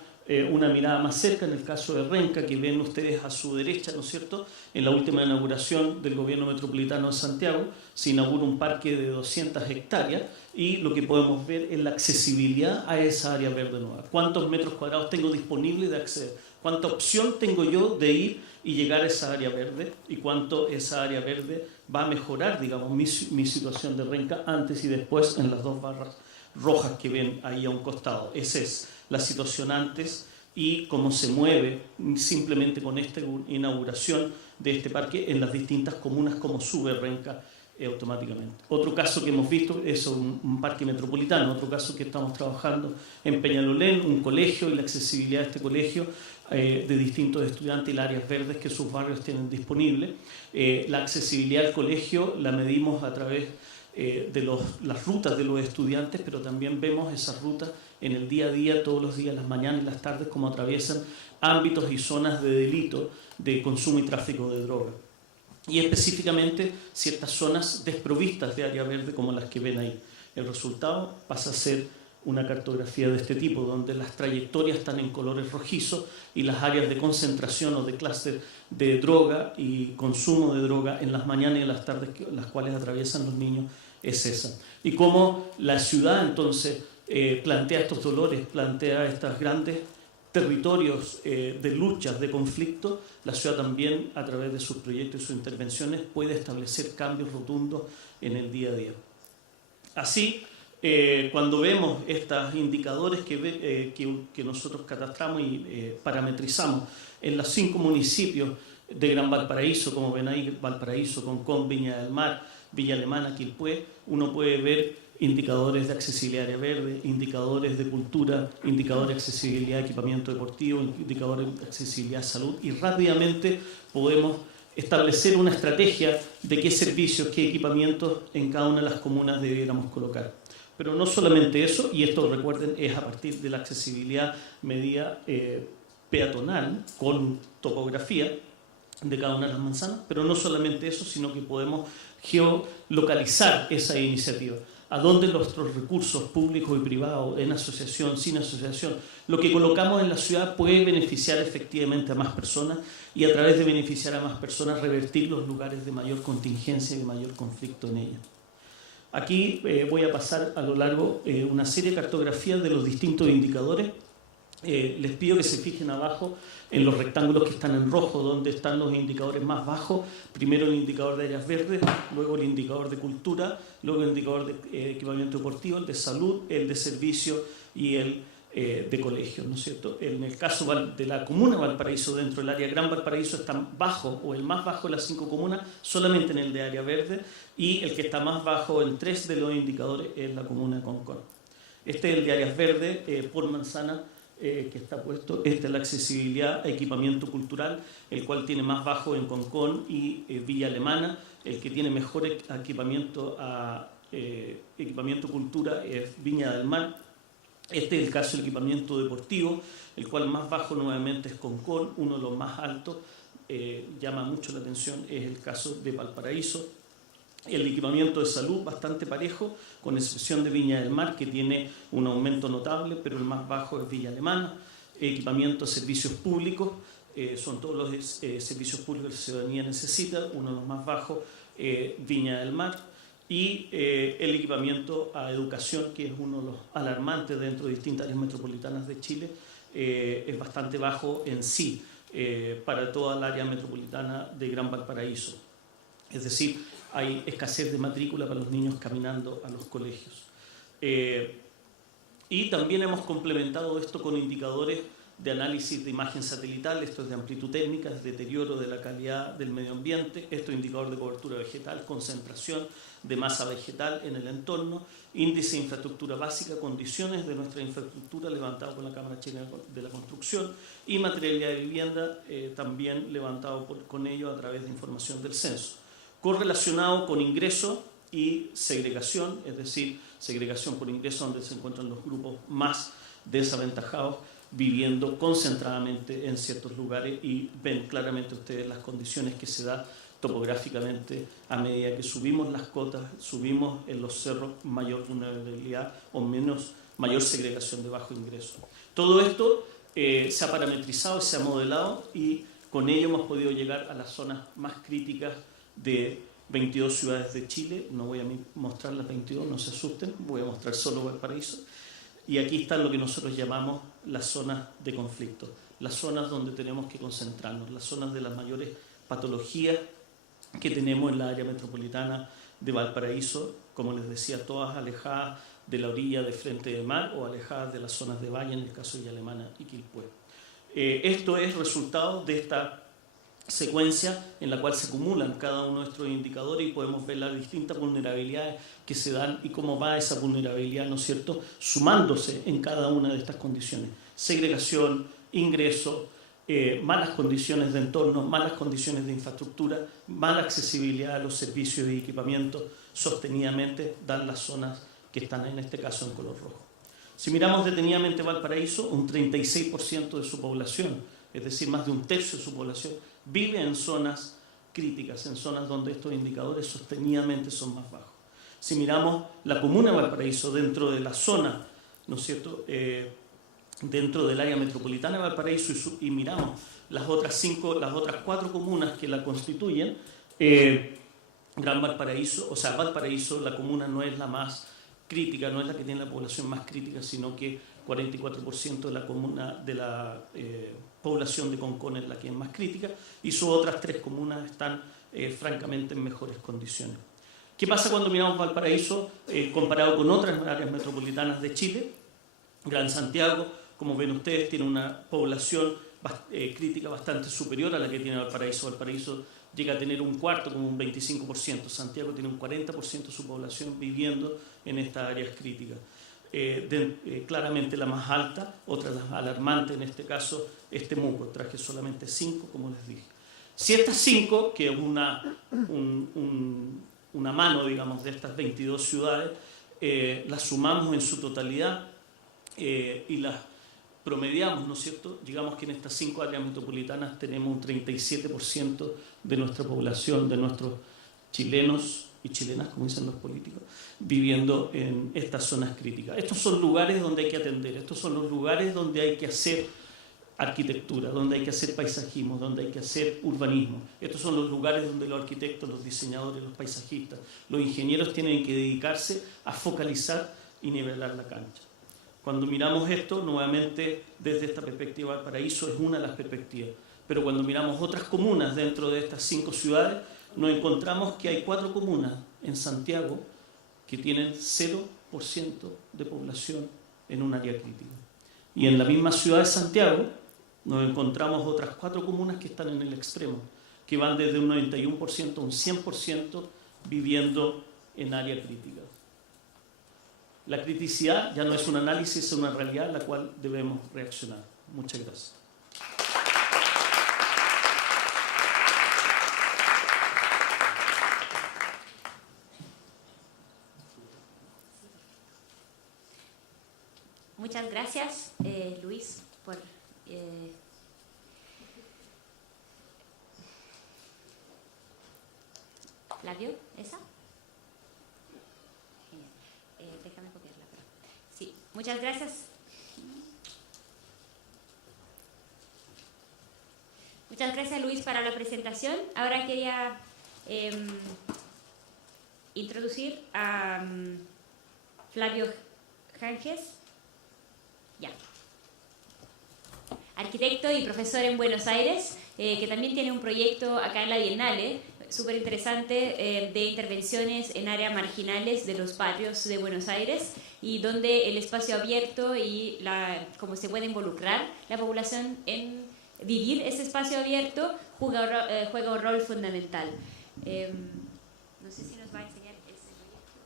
una mirada más cerca, en el caso de Renca, que ven ustedes a su derecha, ¿no es cierto?, en la última inauguración del gobierno metropolitano de Santiago, se inaugura un parque de 200 hectáreas y lo que podemos ver es la accesibilidad a esa área verde nueva. ¿Cuántos metros cuadrados tengo disponibles de acceder? ¿Cuánta opción tengo yo de ir y llegar a esa área verde? ¿Y cuánto esa área verde va a mejorar, digamos, mi situación de Renca antes y después en las dos barras rojas que ven ahí a un costado? Esa es la situación antes y cómo se mueve simplemente con esta inauguración de este parque en las distintas comunas, cómo sube Renca automáticamente. Otro caso que hemos visto es un parque metropolitano, otro caso que estamos trabajando en Peñalolén, un colegio y la accesibilidad de este colegio de distintos estudiantes y las áreas verdes que sus barrios tienen disponibles. La accesibilidad al colegio la medimos a través de las rutas de los estudiantes, pero también vemos esas rutas en el día a día, todos los días, las mañanas y las tardes, como atraviesan ámbitos y zonas de delito, de consumo y tráfico de droga. Y específicamente ciertas zonas desprovistas de área verde como las que ven ahí. El resultado pasa a ser una cartografía de este tipo, donde las trayectorias están en colores rojizos y las áreas de concentración o de clúster de droga y consumo de droga en las mañanas y en las tardes, las cuales atraviesan los niños, es esa. Y cómo la ciudad entonces plantea estos dolores, plantea estos grandes territorios de luchas, de conflicto. La ciudad también, a través de sus proyectos y sus intervenciones, puede establecer cambios rotundos en el día a día. Así, cuando vemos estos indicadores que nosotros catastramos y parametrizamos en los 5 municipios de Gran Valparaíso, como ven ahí, Valparaíso, Concón, Viña del Mar, Villa Alemana, Quilpué, uno puede ver indicadores de accesibilidad área verde, indicadores de cultura, indicadores de accesibilidad a equipamiento deportivo, indicadores de accesibilidad a salud, y rápidamente podemos establecer una estrategia de qué servicios, qué equipamientos en cada una de las comunas debiéramos colocar. Pero no solamente eso, y esto recuerden es a partir de la accesibilidad medida peatonal con topografía de cada una de las manzanas, pero no solamente eso, sino que podemos geolocalizar esa iniciativa. A dónde nuestros recursos públicos y privados, en asociación, sin asociación, lo que colocamos en la ciudad puede beneficiar efectivamente a más personas y a través de beneficiar a más personas revertir los lugares de mayor contingencia y de mayor conflicto en ellas. Aquí voy a pasar a lo largo una serie de cartografías de los distintos indicadores. Les pido que se fijen abajo en los rectángulos que están en rojo, donde están los indicadores más bajos. Primero el indicador de áreas verdes, luego el indicador de cultura, luego el indicador de equipamiento deportivo, el de salud, el de servicio y el de colegio, ¿no es cierto? En el caso de la comuna Valparaíso, dentro del área Gran Valparaíso, está bajo, o el más bajo de las 5 comunas, solamente en el de área verde, y el que está más bajo en 3 de los indicadores es la comuna de Concón. Este es el de áreas verdes por manzana, que está puesto. Esta es la accesibilidad a equipamiento cultural, el cual tiene más bajo en Concón y Villa Alemana. El que tiene mejor equipamiento cultura es Viña del Mar. Este es el caso del equipamiento deportivo, el cual más bajo nuevamente es Concón, uno de los más altos, llama mucho la atención, es el caso de Valparaíso. El equipamiento de salud bastante parejo, con excepción de Viña del Mar, que tiene un aumento notable, pero el más bajo es Villa Alemana. Equipamiento de servicios públicos, son todos los servicios públicos que la ciudadanía necesita, uno de los más bajos, Viña del Mar. y el equipamiento a educación, que es uno de los alarmantes dentro de distintas áreas metropolitanas de Chile, es bastante bajo en sí para toda el área metropolitana de Gran Valparaíso. Es decir, hay escasez de matrícula para los niños caminando a los colegios. Y también hemos complementado esto con indicadores de análisis de imagen satelital, esto es de amplitud térmica, es deterioro de la calidad del medio ambiente, esto es indicador de cobertura vegetal, concentración de masa vegetal en el entorno, índice de infraestructura básica, condiciones de nuestra infraestructura levantado con la Cámara Chilena de la Construcción y materialidad de vivienda también levantado con ello a través de información del censo. Correlacionado con ingreso y segregación, es decir, segregación por ingreso donde se encuentran los grupos más desaventajados viviendo concentradamente en ciertos lugares, y ven claramente ustedes las condiciones que se da topográficamente a medida que subimos las cotas, subimos en los cerros, mayor vulnerabilidad o mayor segregación de bajo ingreso. Todo esto se ha parametrizado, se ha modelado y con ello hemos podido llegar a las zonas más críticas de 22 ciudades de Chile. No voy a mostrar las 22, no se asusten, voy a mostrar solo Valparaíso. Y aquí están lo que nosotros llamamos las zonas de conflicto, las zonas donde tenemos que concentrarnos, las zonas de las mayores patologías que tenemos en la área metropolitana de Valparaíso, como les decía, todas alejadas de la orilla de frente de mar o alejadas de las zonas de valle, en el caso de Yalemana y Quilpué. Esto es resultado de esta secuencia en la cual se acumulan cada uno de nuestros indicadores y podemos ver las distintas vulnerabilidades que se dan y cómo va esa vulnerabilidad, ¿no es cierto?, sumándose en cada una de estas condiciones. Segregación, ingreso, malas condiciones de entorno, malas condiciones de infraestructura, mala accesibilidad a los servicios y equipamientos, sostenidamente dan las zonas que están en este caso en color rojo. Si miramos detenidamente Valparaíso, un 36% de su población, es decir, más de un tercio de su población, vive en zonas críticas, en zonas donde estos indicadores sostenidamente son más bajos. Si miramos la comuna de Valparaíso dentro de la zona, ¿no es cierto?, dentro del área metropolitana de Valparaíso y miramos las otras 4 comunas que la constituyen, Gran Valparaíso, o sea, Valparaíso, la comuna no es la más crítica, no es la que tiene la población más crítica, sino que 44% de la comuna, de la población de Concón es la que es más crítica, y sus otras 3 comunas están francamente en mejores condiciones. ¿Qué pasa cuando miramos Valparaíso comparado con otras áreas metropolitanas de Chile? Gran Santiago, como ven ustedes, tiene una población crítica bastante superior a la que tiene Valparaíso. Valparaíso llega a tener un cuarto, como un 25%. Santiago tiene un 40% de su población viviendo en estas áreas críticas. Claramente la más alta, otra las alarmante en este caso, es Temuco. Traje solamente 5, como les dije. Si estas 5, que es una mano, digamos, de estas 22 ciudades, las sumamos en su totalidad y las promediamos, ¿no es cierto?, digamos que en estas 5 áreas metropolitanas tenemos un 37% de nuestra población, de nuestros chilenos y chilenas, como dicen los políticos, viviendo en estas zonas críticas. Estos son lugares donde hay que atender, estos son los lugares donde hay que hacer arquitectura, donde hay que hacer paisajismo, donde hay que hacer urbanismo. Estos son los lugares donde los arquitectos, los diseñadores, los paisajistas, los ingenieros tienen que dedicarse a focalizar y nivelar la cancha. Cuando miramos esto, nuevamente, desde esta perspectiva, Valparaíso es una de las perspectivas. Pero cuando miramos otras comunas dentro de estas 5 ciudades, nos encontramos que hay 4 comunas en Santiago que tienen 0% de población en un área crítica. Y en la misma ciudad de Santiago nos encontramos otras 4 comunas que están en el extremo, que van desde un 91% a un 100% viviendo en área crítica. La criticidad ya no es un análisis, es una realidad a la cual debemos reaccionar. Muchas gracias. Muchas gracias, Luis, por ¿la vio esa? Déjame copiarla. Sí, muchas gracias. Muchas gracias, Luis, para la presentación. Ahora quería introducir a Flavio Janges, arquitecto y profesor en Buenos Aires, que también tiene un proyecto acá en la Bienale, súper interesante, de intervenciones en áreas marginales de los barrios de Buenos Aires, y donde el espacio abierto y cómo se puede involucrar la población en vivir ese espacio abierto juega un rol fundamental. No sé si nos va a enseñar ese proyecto.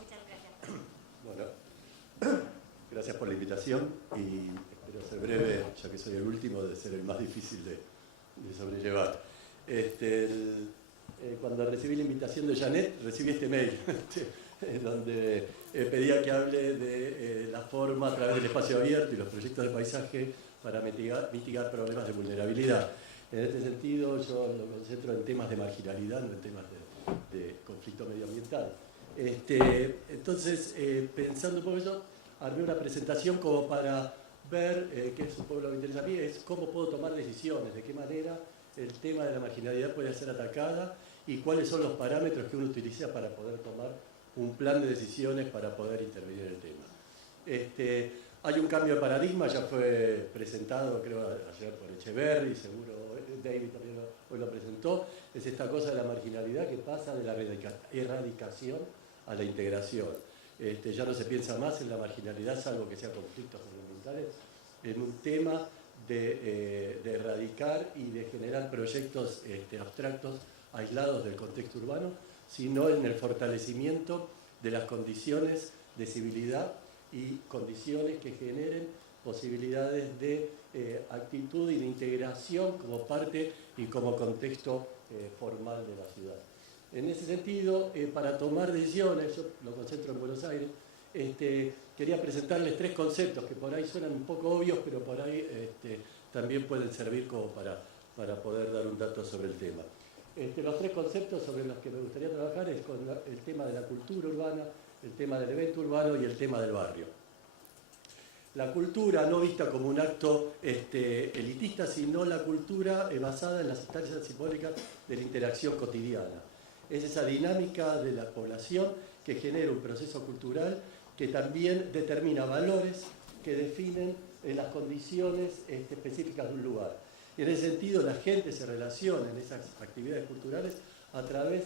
Muchas gracias. Bueno, gracias por la invitación y espero ser breve, ya que soy el último, de ser el más difícil de sobrellevar. Cuando recibí la invitación de Janet, recibí este mail, donde pedía que hable de la forma a través del espacio abierto y los proyectos de paisaje para mitigar problemas de vulnerabilidad. En este sentido, yo lo concentro en temas de marginalidad, no en temas de conflicto medioambiental. Entonces, pensando un poco eso, armé una presentación como para ver, que es un poco lo que me interesa a mí, es cómo puedo tomar decisiones, de qué manera el tema de la marginalidad puede ser atacada y cuáles son los parámetros que uno utiliza para poder tomar un plan de decisiones para poder intervenir en el tema. Hay un cambio de paradigma, ya fue presentado creo ayer por Echeverry, seguro David también hoy lo presentó, es esta cosa de la marginalidad que pasa de la erradicación a la integración. Ya no se piensa más en la marginalidad, salvo que sea conflictos fundamentales, en un tema de erradicar y de generar proyectos abstractos aislados del contexto urbano, sino en el fortalecimiento de las condiciones de civilidad y condiciones que generen posibilidades de actitud y de integración como parte y como contexto formal de la ciudad. En ese sentido, para tomar decisiones, yo lo concentro en Buenos Aires, quería presentarles 3 conceptos que por ahí suenan un poco obvios, pero por ahí también pueden servir como para poder dar un dato sobre el tema. Los 3 conceptos sobre los que me gustaría trabajar es con el tema de la cultura urbana, el tema del evento urbano y el tema del barrio. La cultura no vista como un acto elitista, sino la cultura basada en las instancias simbólicas de la interacción cotidiana. Es esa dinámica de la población que genera un proceso cultural que también determina valores que definen las condiciones específicas de un lugar. Y en ese sentido la gente se relaciona en esas actividades culturales a través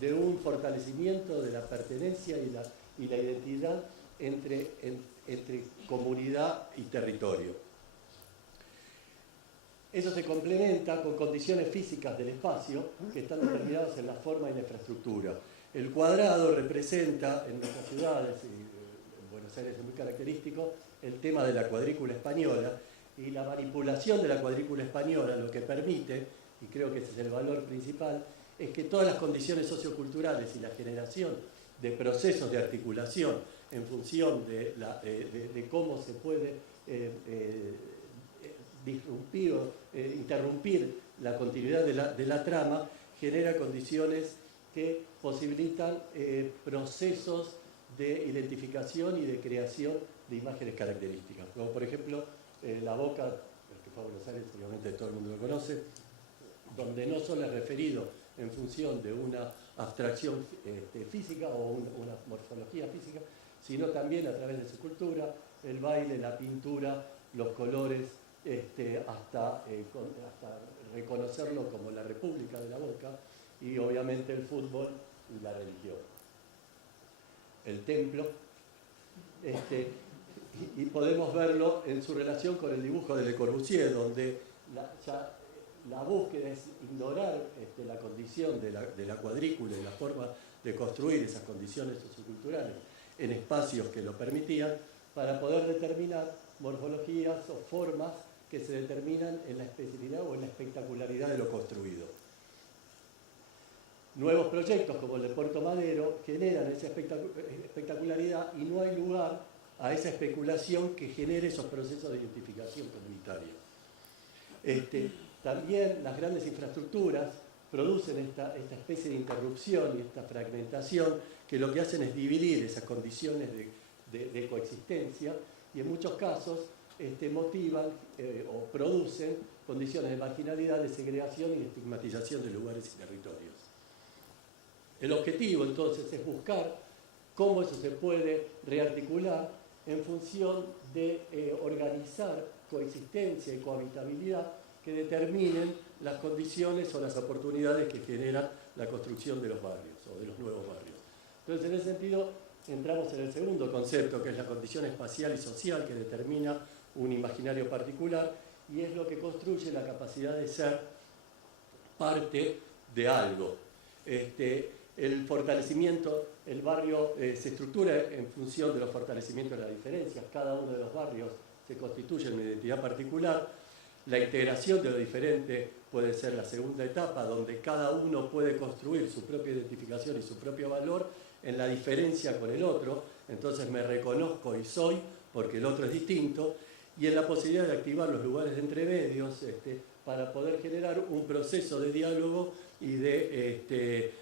de un fortalecimiento de la pertenencia y la identidad entre comunidad y territorio. Eso se complementa con condiciones físicas del espacio que están determinadas en la forma y la infraestructura. El cuadrado representa en nuestras ciudades, y en Buenos Aires es muy característico, el tema de la cuadrícula española, y la manipulación de la cuadrícula española lo que permite, y creo que ese es el valor principal, es que todas las condiciones socioculturales y la generación de procesos de articulación en función de cómo se puede disrumpir o interrumpir la continuidad de la trama, genera condiciones que posibilitan procesos de identificación y de creación de imágenes características. Como por ejemplo la Boca, el que fue a Buenos Aires, obviamente todo el mundo lo conoce, donde no solo es referido en función de una abstracción física o una morfología física, sino también a través de su cultura, el baile, la pintura, los colores, hasta reconocerlo como la República de la Boca, y obviamente el fútbol y la religión. El templo, y podemos verlo en su relación con el dibujo de Le Corbusier, donde la búsqueda es ignorar la condición de la cuadrícula y la forma de construir esas condiciones socioculturales en espacios que lo permitían, para poder determinar morfologías o formas que se determinan en la especificidad o en la espectacularidad de lo construido. Nuevos proyectos como el de Puerto Madero generan esa espectacularidad y no hay lugar a esa especulación que genere esos procesos de identificación comunitaria. También las grandes infraestructuras producen esta especie de interrupción y esta fragmentación que lo que hacen es dividir esas condiciones de coexistencia y en muchos casos motivan o producen condiciones de marginalidad, de segregación y de estigmatización de lugares y territorios. El objetivo entonces es buscar cómo eso se puede rearticular en función de organizar coexistencia y cohabitabilidad que determinen las condiciones o las oportunidades que generan la construcción de los barrios o de los nuevos barrios. Entonces, en ese sentido, entramos en el segundo concepto, que es la condición espacial y social que determina un imaginario particular y es lo que construye la capacidad de ser parte de algo. El fortalecimiento, el barrio se estructura en función de los fortalecimientos de las diferencias, cada uno de los barrios se constituye en una identidad particular, la integración de lo diferente puede ser la segunda etapa, donde cada uno puede construir su propia identificación y su propio valor en la diferencia con el otro, entonces me reconozco y soy porque el otro es distinto, y en la posibilidad de activar los lugares de entremedios para poder generar un proceso de diálogo y de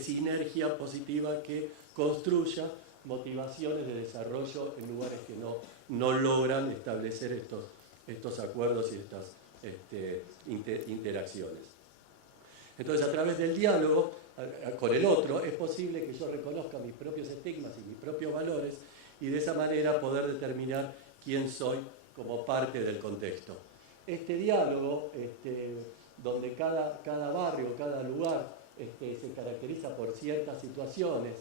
sinergia positiva que construya motivaciones de desarrollo en lugares que no logran establecer estos acuerdos y estas interacciones. Entonces, a través del diálogo con el otro, es posible que yo reconozca mis propios estigmas y mis propios valores y de esa manera poder determinar quién soy como parte del contexto. Este diálogo, donde cada barrio, cada lugar se caracteriza por ciertas situaciones,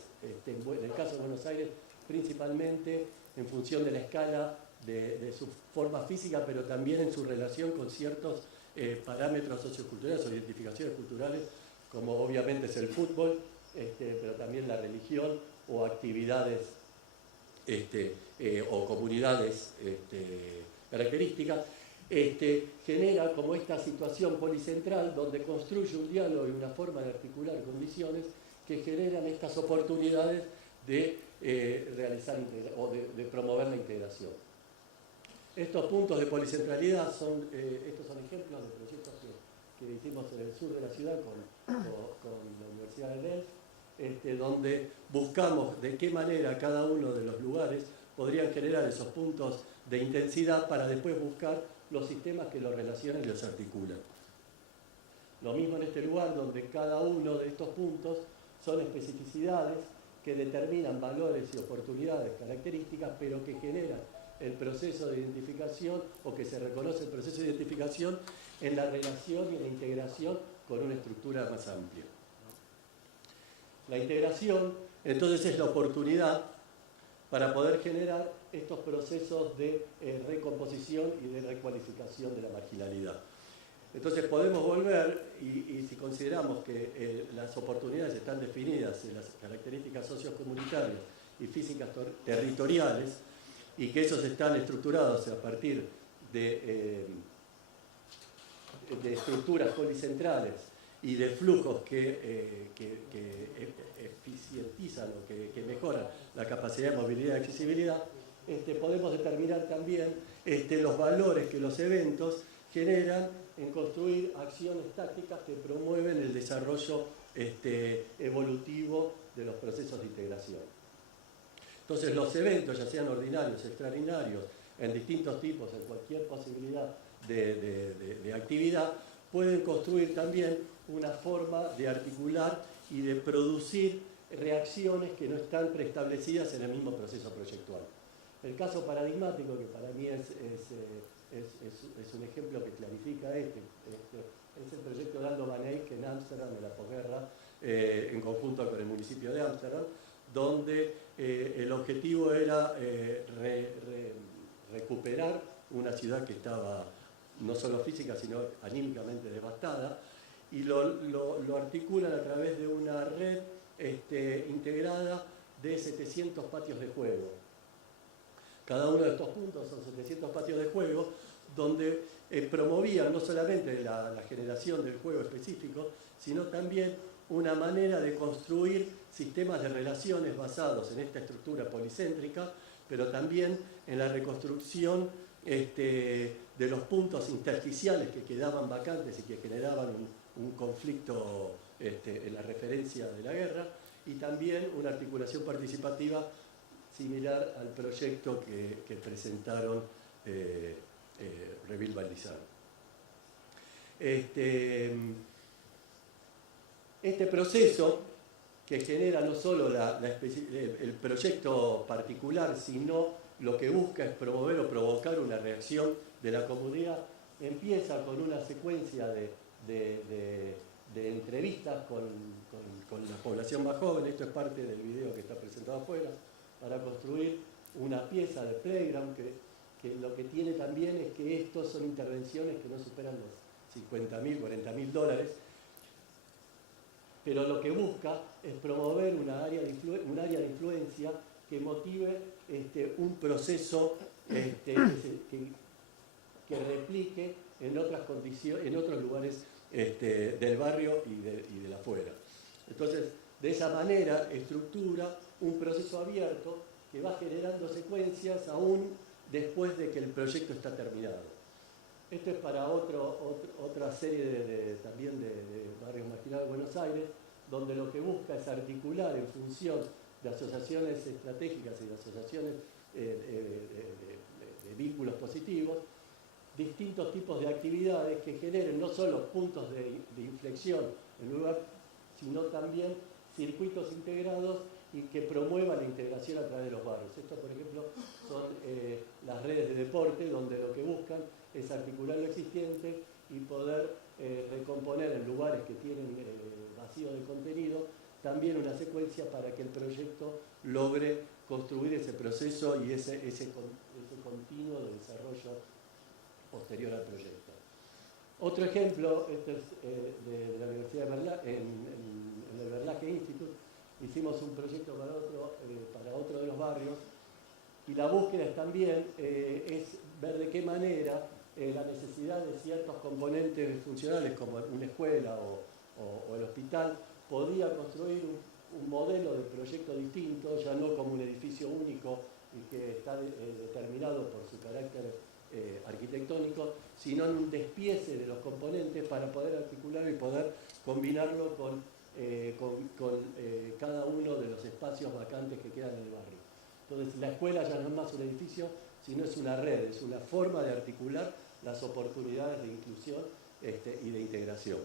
en el caso de Buenos Aires principalmente en función de la escala de su forma física, pero también en su relación con ciertos parámetros socioculturales o identificaciones culturales, como obviamente es el fútbol, pero también la religión o actividades o comunidades características, genera como esta situación policentral donde construye un diálogo y una forma de articular condiciones que generan estas oportunidades de realizar o de promover la integración. Estos puntos de policentralidad estos son ejemplos de proyectos que hicimos en el sur de la ciudad con la Universidad de Delft, donde buscamos de qué manera cada uno de los lugares podrían generar esos puntos de intensidad para después buscar los sistemas que los relacionan y los articulan. Lo mismo en este lugar, donde cada uno de estos puntos son especificidades que determinan valores y oportunidades, características, pero que generan el proceso de identificación o que se reconoce el proceso de identificación en la relación y en la integración con una estructura más amplia. La integración, entonces, es la oportunidad para poder generar estos procesos de recomposición y de recualificación de la marginalidad. Entonces podemos volver, y si consideramos que las oportunidades están definidas en las características sociocomunitarias y físicas territoriales, y que esos están estructurados a partir de estructuras policentrales y de flujos que eficientizan o que mejoran la capacidad de movilidad y accesibilidad, podemos determinar también los valores que los eventos generan en construir acciones tácticas que promueven el desarrollo evolutivo de los procesos de integración. Entonces los eventos, ya sean ordinarios, extraordinarios, en distintos tipos, en cualquier posibilidad de actividad, pueden construir también una forma de articular y de producir reacciones que no están preestablecidas en el mismo proceso proyectual. El caso paradigmático, que para mí es un ejemplo que clarifica es el proyecto de Aldo Van Eyck en Ámsterdam, en la posguerra, en conjunto con el municipio de Ámsterdam, donde el objetivo era recuperar una ciudad que estaba no solo física, sino anímicamente devastada, y lo articulan a través de una red integrada de 700 patios de juego. Cada uno de estos puntos son 700 patios de juego, donde promovían no solamente la generación del juego específico, sino también una manera de construir sistemas de relaciones basados en esta estructura policéntrica, pero también en la reconstrucción de los puntos intersticiales que quedaban vacantes y que generaban un conflicto en la referencia de la guerra, y también una articulación participativa similar al proyecto que presentaron Reville Baldizano. Este proceso que genera no solo el proyecto particular, sino lo que busca es promover o provocar una reacción de la comunidad, empieza con una secuencia de entrevistas con la población más joven. Esto es parte del video que está presentado afuera, para construir una pieza de playground que lo que tiene también es que estos son intervenciones que no superan los $50.000, $40.000, pero lo que busca es promover un área de influencia que motive un proceso que replique en otras condiciones, en otros lugares del barrio y de la afuera. Entonces, de esa manera estructura un proceso abierto que va generando secuencias aún después de que el proyecto está terminado. Esto es para otra serie también de barrios marginados de Buenos Aires, donde lo que busca es articular en función de asociaciones estratégicas y de asociaciones de vínculos positivos, distintos tipos de actividades que generen no solo puntos de inflexión en un lugar, sino también circuitos integrados y que promuevan la integración a través de los barrios. Esto, por ejemplo, son las redes de deporte, donde lo que buscan es articular lo existente y poder recomponer en lugares que tienen vacío de contenido también una secuencia para que el proyecto logre construir ese proceso y ese continuo de desarrollo posterior al proyecto. Otro ejemplo, este es de la Universidad de Berlín, en el Verlaque Institute. Hicimos un proyecto para otro de los barrios, y la búsqueda también es ver de qué manera la necesidad de ciertos componentes funcionales como una escuela o el hospital podía construir un modelo de proyecto distinto, ya no como un edificio único y que está determinado por su carácter arquitectónico, sino en un despiece de los componentes para poder articular y poder combinarlo con cada uno de los espacios vacantes que quedan en el barrio. Entonces, la escuela ya no es más un edificio, sino es una red, es una forma de articular las oportunidades de inclusión y de integración.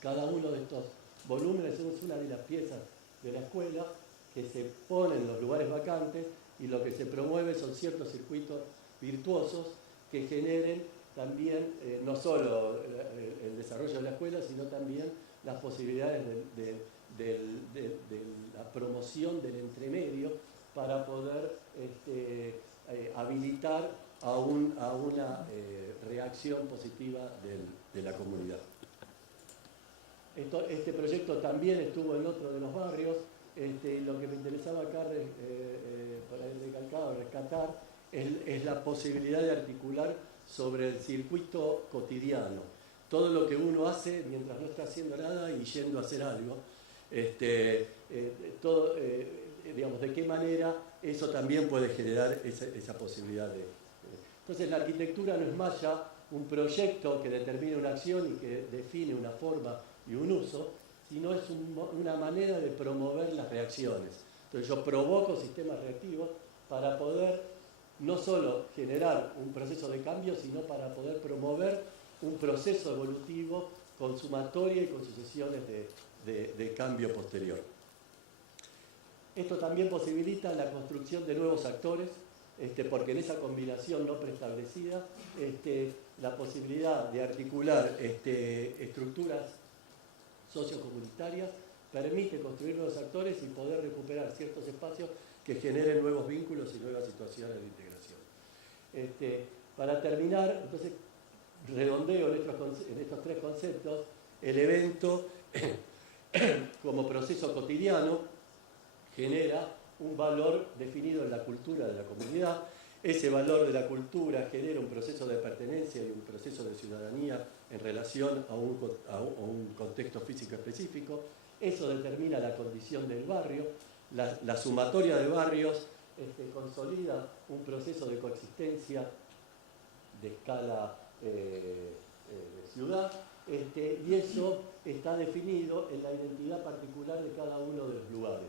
Cada uno de estos volúmenes es una de las piezas de la escuela que se pone en los lugares vacantes, y lo que se promueve son ciertos circuitos virtuosos que generen también no solo el desarrollo de la escuela, sino también las posibilidades de la promoción del entremedio para poder habilitar a una reacción positiva de la comunidad. Este proyecto también estuvo en otro de los barrios. Lo que me interesaba acá para recalcar o rescatar es la posibilidad de articular sobre el circuito cotidiano. Todo lo que uno hace mientras no está haciendo nada y yendo a hacer algo. Digamos, de qué manera eso también puede generar esa posibilidad de... Entonces, la arquitectura no es más ya un proyecto que determina una acción y que define una forma y un uso, sino es una manera de promover las reacciones. Entonces, yo provoco sistemas reactivos para poder no solo generar un proceso de cambio, sino para poder promover un proceso evolutivo consumatorio y con sucesiones de cambio posterior. Esto también posibilita la construcción de nuevos actores, porque en esa combinación no preestablecida, la posibilidad de articular estructuras sociocomunitarias permite construir nuevos actores y poder recuperar ciertos espacios que generen nuevos vínculos y nuevas situaciones de integración. Para terminar, entonces, redondeo en estos tres conceptos: el evento como proceso cotidiano genera un valor definido en la cultura de la comunidad. Ese valor de la cultura genera un proceso de pertenencia y un proceso de ciudadanía en relación a un contexto físico específico. Eso determina la condición del barrio. La sumatoria de barrios consolida un proceso de coexistencia de escala de ciudad, y eso está definido en la identidad particular de cada uno de los lugares.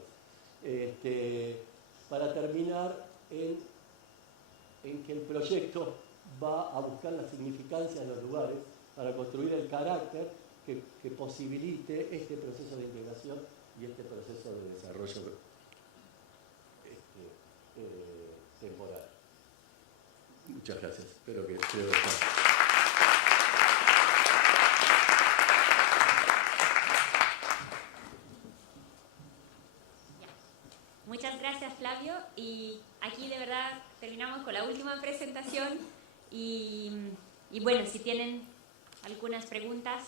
Para terminar en que el proyecto va a buscar la significancia de los lugares para construir el carácter que posibilite este proceso de integración y este proceso de desarrollo temporal. Muchas gracias. Espero que creo que está. Muchas gracias, Flavio. Y aquí de verdad terminamos con la última presentación. Y bueno, si tienen algunas preguntas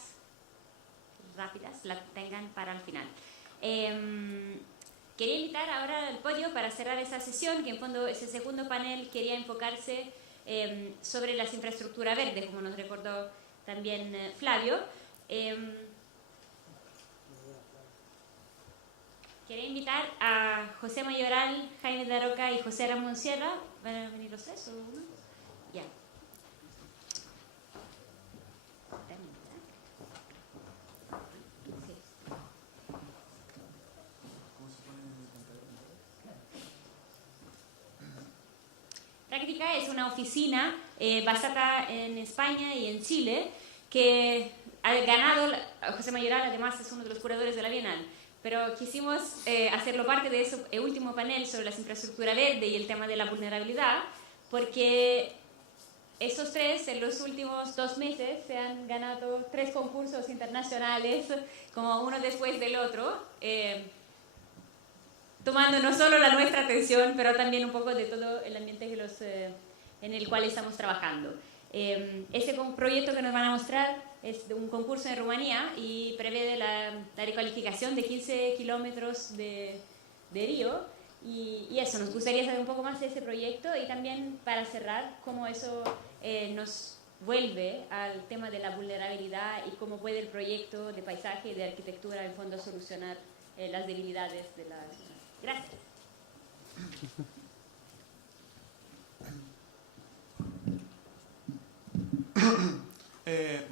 rápidas, las tengan para el final. Quería invitar ahora al podio para cerrar esta sesión, que en fondo ese segundo panel quería enfocarse sobre las infraestructuras verdes, como nos recordó también Flavio. Quería invitar a José Mayoral, Jaime Daroca y José Ramón Sierra. ¿Van a venir los tres o uno? Ya. Práctica es una oficina basada en España y en Chile que ha ganado, José Mayoral además es uno de los curadores de la Bienal, pero quisimos hacerlo parte de ese último panel sobre las infraestructuras verdes y el tema de la vulnerabilidad, porque esos tres en los últimos 2 meses se han ganado 3 concursos internacionales, como uno después del otro, tomando no solo la nuestra atención, pero también un poco de todo el ambiente en el cual estamos trabajando. Ese proyecto que nos van a mostrar es de un concurso en Rumanía y prevé la recalificación de 15 kilómetros de río. Y eso, nos gustaría saber un poco más de ese proyecto y también para cerrar, cómo eso nos vuelve al tema de la vulnerabilidad y cómo puede el proyecto de paisaje y de arquitectura en fondo solucionar las debilidades de la ciudad. Gracias.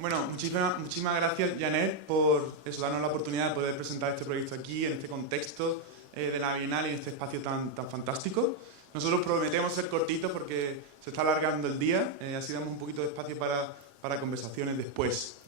Bueno, muchísimas gracias, Janet, por darnos la oportunidad de poder presentar este proyecto aquí, en este contexto de la Bienal y en este espacio tan fantástico. Nosotros prometemos ser cortitos porque se está alargando el día, así damos un poquito de espacio para conversaciones después.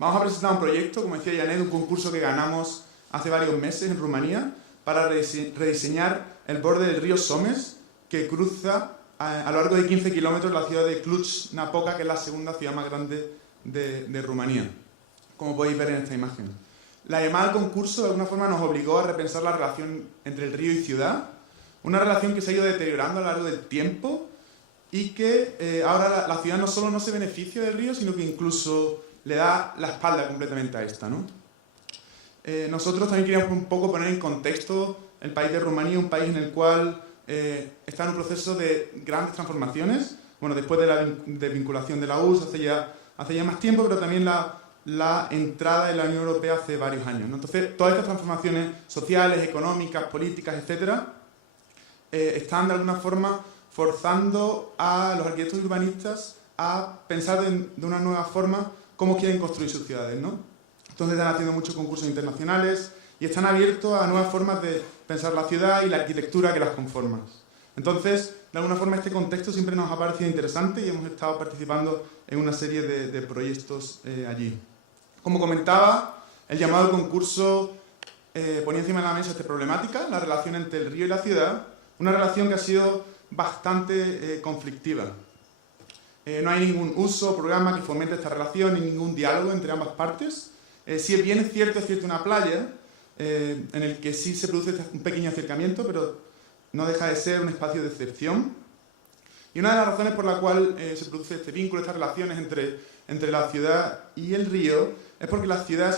Vamos a presentar un proyecto, como decía Janet, un concurso que ganamos hace varios meses en Rumanía para rediseñar el borde del río Somes, que cruza a lo largo de 15 kilómetros la ciudad de Cluj-Napoca, que es la segunda ciudad más grande de Rumanía, como podéis ver en esta imagen. La llamada al concurso de alguna forma nos obligó a repensar la relación entre el río y ciudad, una relación que se ha ido deteriorando a lo largo del tiempo y que ahora la ciudad no solo no se beneficia del río, sino que incluso le da la espalda completamente a esta, ¿no? Nosotros también queríamos un poco poner en contexto el país de Rumanía, un país en el cual está en un proceso de grandes transformaciones, bueno, después de la desvinculación de la URSS hace ya más tiempo, pero también la entrada en la Unión Europea hace varios años, ¿no? Entonces, todas estas transformaciones sociales, económicas, políticas, etcétera, están de alguna forma forzando a los arquitectos y urbanistas a pensar de una nueva forma cómo quieren construir sus ciudades, ¿no? Entonces están haciendo muchos concursos internacionales y están abiertos a nuevas formas de pensar la ciudad y la arquitectura que las conforma. Entonces, de alguna forma, este contexto siempre nos ha parecido interesante y hemos estado participando en una serie de proyectos allí. Como comentaba, el llamado concurso ponía encima de la mesa esta problemática, la relación entre el río y la ciudad, una relación que ha sido bastante conflictiva. No hay ningún uso o programa que fomente esta relación, ni ningún diálogo entre ambas partes. Si bien es cierto una playa, en el que sí se produce un pequeño acercamiento, pero no deja de ser un espacio de excepción. Y una de las razones por la cual se produce este vínculo, estas relaciones entre la ciudad y el río, es porque la ciudad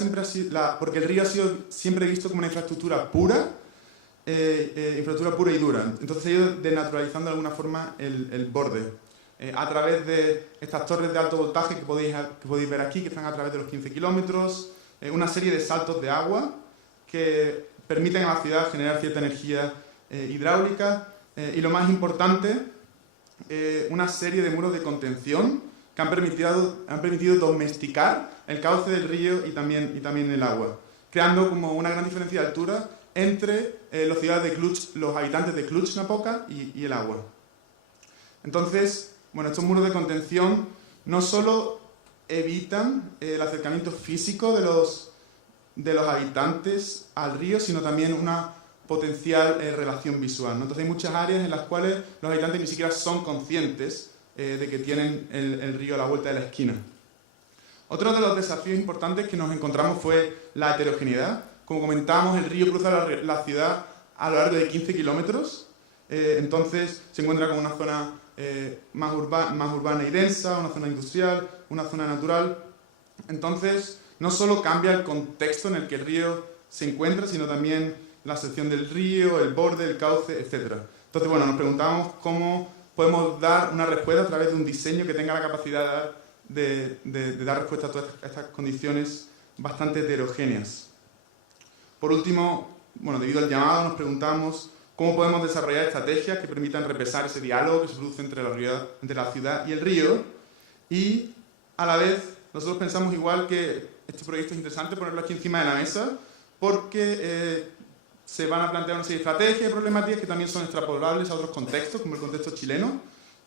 porque el río ha sido siempre visto como una infraestructura pura y dura. Entonces se ha ido desnaturalizando de alguna forma el borde. A través de estas torres de alto voltaje que podéis ver aquí, que están a través de los 15 kilómetros, una serie de saltos de agua que permiten a la ciudad generar cierta energía hidráulica y lo más importante, una serie de muros de contención que han permitido domesticar el cauce del río y también el agua, creando como una gran diferencia de altura entre los habitantes de Cluj-Napoca y el agua. Entonces, bueno, estos muros de contención no solo evitan el acercamiento físico de los habitantes al río, sino también una potencial relación visual, ¿no? Entonces hay muchas áreas en las cuales los habitantes ni siquiera son conscientes de que tienen el río a la vuelta de la esquina. Otro de los desafíos importantes que nos encontramos fue la heterogeneidad. Como comentábamos, el río cruza la ciudad a lo largo de 15 kilómetros, entonces se encuentra con una zona más urbana y densa, una zona industrial, una zona natural. Entonces, no solo cambia el contexto en el que el río se encuentra, sino también la sección del río, el borde, el cauce, etc. Entonces, bueno, nos preguntábamos cómo podemos dar una respuesta a través de un diseño que tenga la capacidad de dar respuesta a todas estas condiciones bastante heterogéneas. Por último, bueno, debido al llamado, nos preguntamos cómo podemos desarrollar estrategias que permitan repensar ese diálogo que se produce entre la ciudad y el río, y a la vez nosotros pensamos igual que este proyecto es interesante ponerlo aquí encima de la mesa porque se van a plantear una serie de estrategias y problemáticas que también son extrapolables a otros contextos, como el contexto chileno,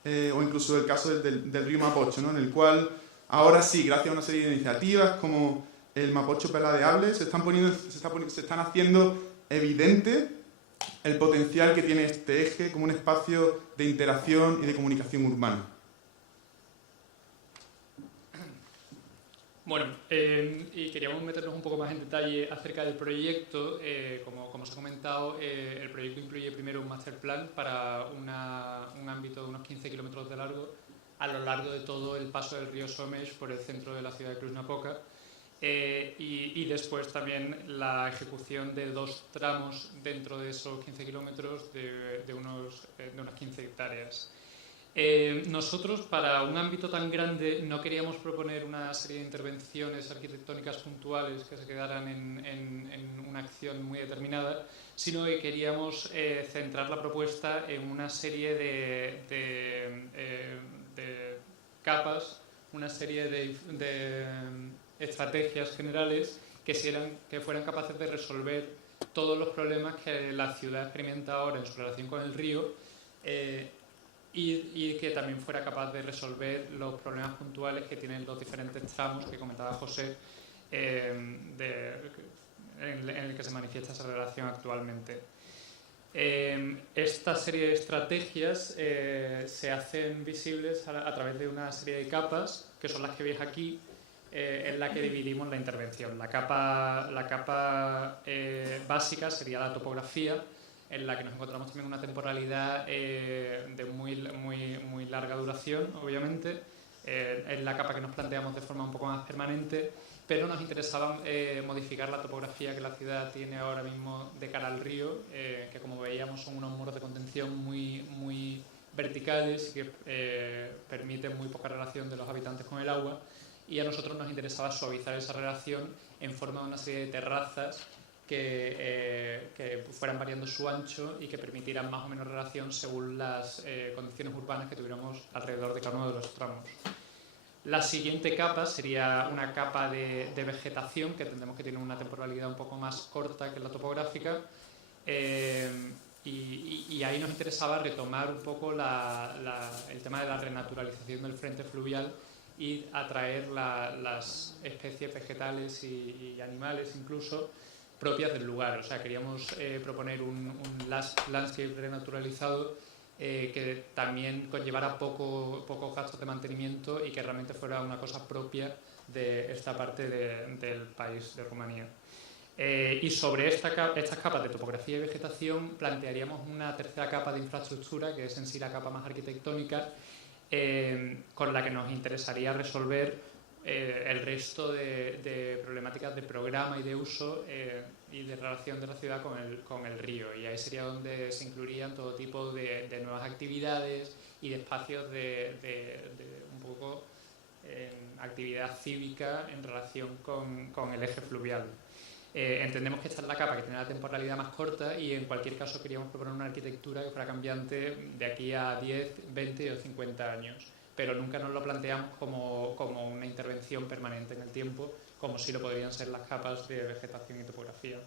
o incluso el caso del río Mapocho, ¿no? En el cual ahora sí, gracias a una serie de iniciativas como el Mapocho Peladeable, se están haciendo evidente el potencial que tiene este eje como un espacio de interacción y de comunicación urbana. Bueno, y queríamos meternos un poco más en detalle acerca del proyecto. Como se ha comentado, el proyecto incluye primero un master plan para un ámbito de unos 15 kilómetros de largo a lo largo de todo el paso del río Somex por el centro de la ciudad de Cluj-Napoca, y después también la ejecución de 2 tramos dentro de esos 15 kilómetros de unas 15 hectáreas. Nosotros, para un ámbito tan grande, no queríamos proponer una serie de intervenciones arquitectónicas puntuales que se quedaran en una acción muy determinada, sino que queríamos centrar la propuesta en una serie de capas, una serie de estrategias generales que fueran capaces de resolver todos los problemas que la ciudad experimenta ahora en su relación con el río, y que también fuera capaz de resolver los problemas puntuales que tienen los diferentes tramos que comentaba José, en el que se manifiesta esa relación actualmente. Esta serie de estrategias se hacen visibles a través de una serie de capas, que son las que veis aquí, en la que dividimos la intervención. La capa básica sería la topografía, en la que nos encontramos también una temporalidad de muy larga duración, obviamente. Es la capa que nos planteamos de forma un poco más permanente, pero nos interesaba modificar la topografía que la ciudad tiene ahora mismo de cara al río, que como veíamos son unos muros de contención muy verticales y que permiten muy poca relación de los habitantes con el agua, y a nosotros nos interesaba suavizar esa relación en forma de una serie de terrazas que fueran variando su ancho y que permitieran más o menos relación según las condiciones urbanas que tuviéramos alrededor de cada uno de los tramos. La siguiente capa sería una capa de vegetación, que entendemos que tiene una temporalidad un poco más corta que la topográfica, y ahí nos interesaba retomar un poco el tema de la renaturalización del frente fluvial y atraer las especies vegetales y animales incluso propias del lugar. O sea, queríamos proponer un landscape renaturalizado que también conllevara pocos gastos de mantenimiento y que realmente fuera una cosa propia de esta parte del país de Rumanía. Y sobre estas capas de topografía y vegetación plantearíamos una tercera capa de infraestructura, que es en sí la capa más arquitectónica, con la que nos interesaría resolver el resto de problemáticas de programa y de uso y de relación de la ciudad con el río. Y ahí sería donde se incluirían todo tipo de nuevas actividades y de espacios de un poco actividad cívica en relación con el eje fluvial. Entendemos que esta es la capa que tiene la temporalidad más corta, y en cualquier caso queríamos proponer una arquitectura que fuera cambiante de aquí a 10, 20 o 50 años. Pero nunca nos lo planteamos como una intervención permanente en el tiempo, como sí lo podrían ser las capas de vegetación y topografía.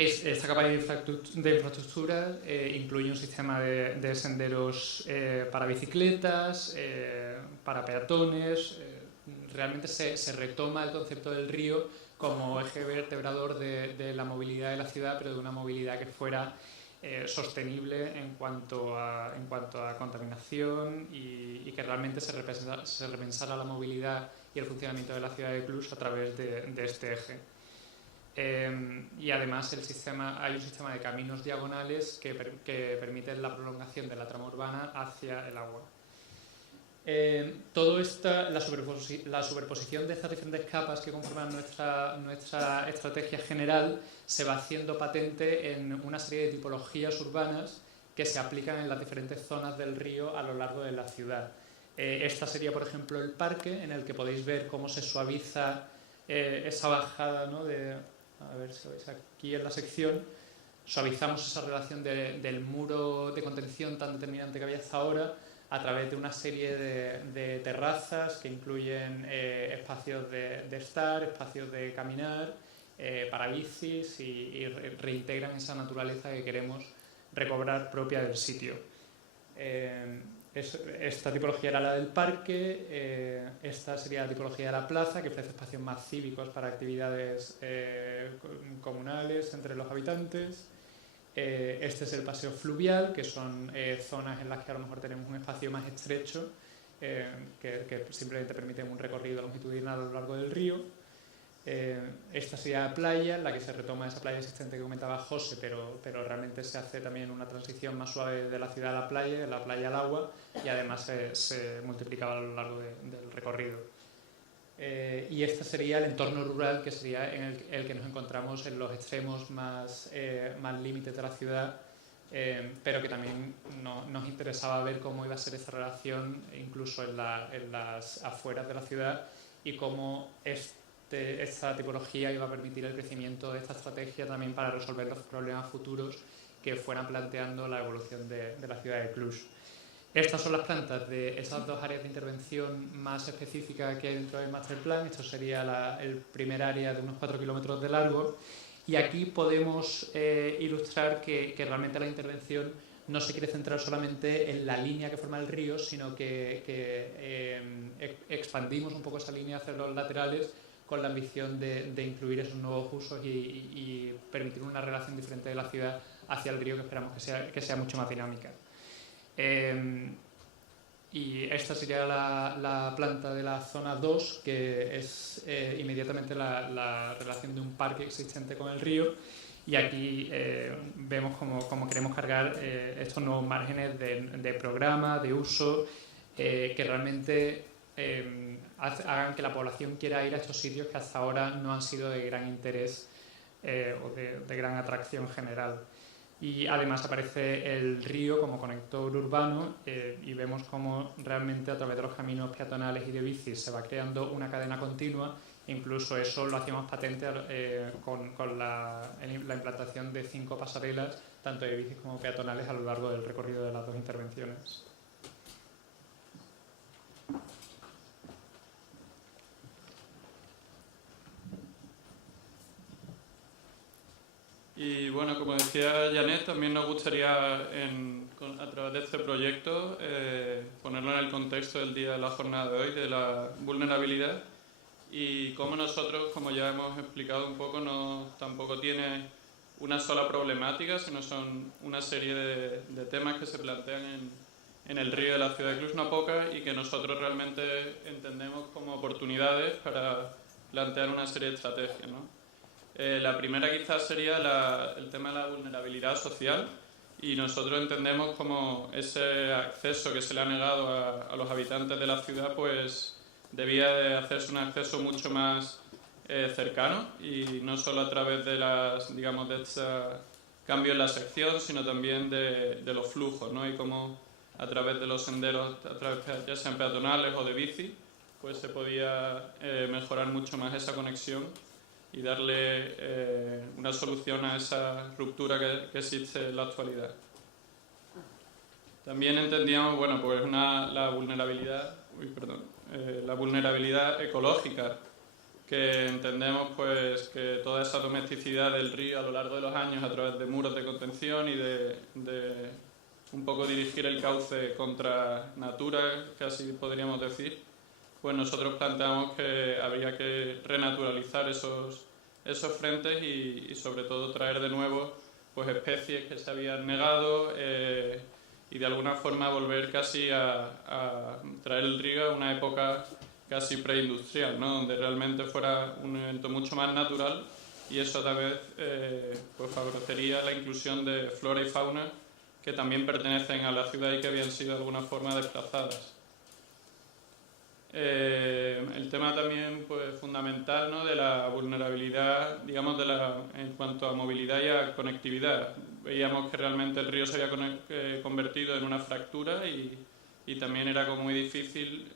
Esta capa de infraestructuras incluye un sistema de senderos para bicicletas, para peatones. Realmente se retoma el concepto del río como eje vertebrador de la movilidad de la ciudad, pero de una movilidad que fuera sostenible en cuanto a contaminación y que realmente se repensara la movilidad y el funcionamiento de la ciudad de Cluj a través de este eje. Y además hay un sistema de caminos diagonales que permiten la prolongación de la trama urbana hacia el agua. Todo la superposición de estas diferentes capas que conforman nuestra estrategia general se va haciendo patente en una serie de tipologías urbanas que se aplican en las diferentes zonas del río a lo largo de la ciudad. Esta sería, por ejemplo, el parque, en el que podéis ver cómo se suaviza esa bajada, ¿no? A ver si veis aquí en la sección, suavizamos esa relación del muro de contención tan determinante que había hasta ahora a través de una serie de terrazas que incluyen espacios de estar, espacios de caminar, para bicis y reintegran esa naturaleza que queremos recobrar propia del sitio. Esta tipología era la del parque, esta sería la tipología de la plaza, que ofrece espacios más cívicos para actividades comunales entre los habitantes. Este es el paseo fluvial, que son zonas en las que a lo mejor tenemos un espacio más estrecho, que simplemente permiten un recorrido longitudinal a lo largo del río. Esta sería la playa, en la que se retoma esa playa existente que comentaba José, pero realmente se hace también una transición más suave de la ciudad a la playa, de la playa al agua, y además se multiplicaba a lo largo del recorrido. Y este sería el entorno rural, que sería en el que nos encontramos en los extremos más límites de la ciudad, pero que también nos interesaba ver cómo iba a ser esta relación incluso en las afueras de la ciudad y cómo esta tipología iba a permitir el crecimiento de esta estrategia también para resolver los problemas futuros que fueran planteando la evolución de la ciudad de Cluj. Estas son las plantas de esas dos áreas de intervención más específicas que hay dentro del Master Plan. Esto sería el primer área de unos 4 kilómetros de largo. Y aquí podemos ilustrar que realmente la intervención no se quiere centrar solamente en la línea que forma el río, sino que expandimos un poco esa línea hacia los laterales con la ambición de incluir esos nuevos usos y permitir una relación diferente de la ciudad hacia el río que esperamos que sea mucho más dinámica. Y esta sería la planta de la zona 2, que es inmediatamente la relación de un parque existente con el río, y aquí vemos cómo queremos cargar estos nuevos márgenes de programa, de uso, que realmente hagan que la población quiera ir a estos sitios que hasta ahora no han sido de gran interés o de gran atracción general. Y además aparece el río como conector urbano y vemos cómo realmente a través de los caminos peatonales y de bicis se va creando una cadena continua. Incluso eso lo hacíamos patente con la implantación de 5 pasarelas, tanto de bicis como peatonales, a lo largo del recorrido de las dos intervenciones. Y bueno, como decía Janet, también nos gustaría a través de este proyecto ponerlo en el contexto del día de la jornada de hoy, de la vulnerabilidad, y cómo nosotros, como ya hemos explicado un poco, tampoco tiene una sola problemática, sino son una serie de temas que se plantean en el río de la ciudad de Cluj-Napoca y que nosotros realmente entendemos como oportunidades para plantear una serie de estrategias, ¿no? La primera quizás sería el tema de la vulnerabilidad social, y nosotros entendemos como ese acceso que se le ha negado a los habitantes de la ciudad pues debía de hacerse un acceso mucho más cercano, y no solo a través de de este cambio en la sección, sino también de los flujos, ¿no? Y cómo a través de los senderos, ya sean peatonales o de bici, pues se podía mejorar mucho más esa conexión y darle una solución a esa ruptura que existe en la actualidad. También entendíamos, bueno, pues la vulnerabilidad ecológica que entendemos pues que toda esa domesticidad del río a lo largo de los años a través de muros de contención y de un poco dirigir el cauce contra natura, casi podríamos decir, pues nosotros planteamos que habría que renaturalizar esos frentes y sobre todo traer de nuevo pues especies que se habían negado y de alguna forma volver casi a traer el río a una época casi preindustrial, ¿no? Donde realmente fuera un evento mucho más natural y eso a la vez pues favorecería la inclusión de flora y fauna que también pertenecen a la ciudad y que habían sido de alguna forma desplazadas. El tema también pues fundamental, ¿no? De la vulnerabilidad, digamos, en cuanto a movilidad y a conectividad. Veíamos que realmente el río se había convertido en una fractura y también era como muy difícil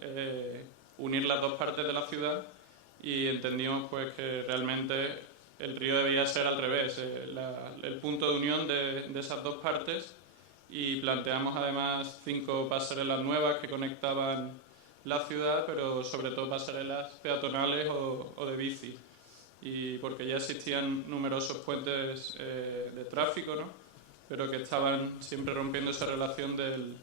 unir las dos partes de la ciudad y entendimos pues que realmente el río debía ser al revés, el punto de unión de esas dos partes, y planteamos además 5 pasarelas nuevas que conectaban la ciudad, pero sobre todo pasarelas peatonales o de bici, y porque ya existían numerosos puentes de tráfico, ¿no? Pero que estaban siempre rompiendo esa relación del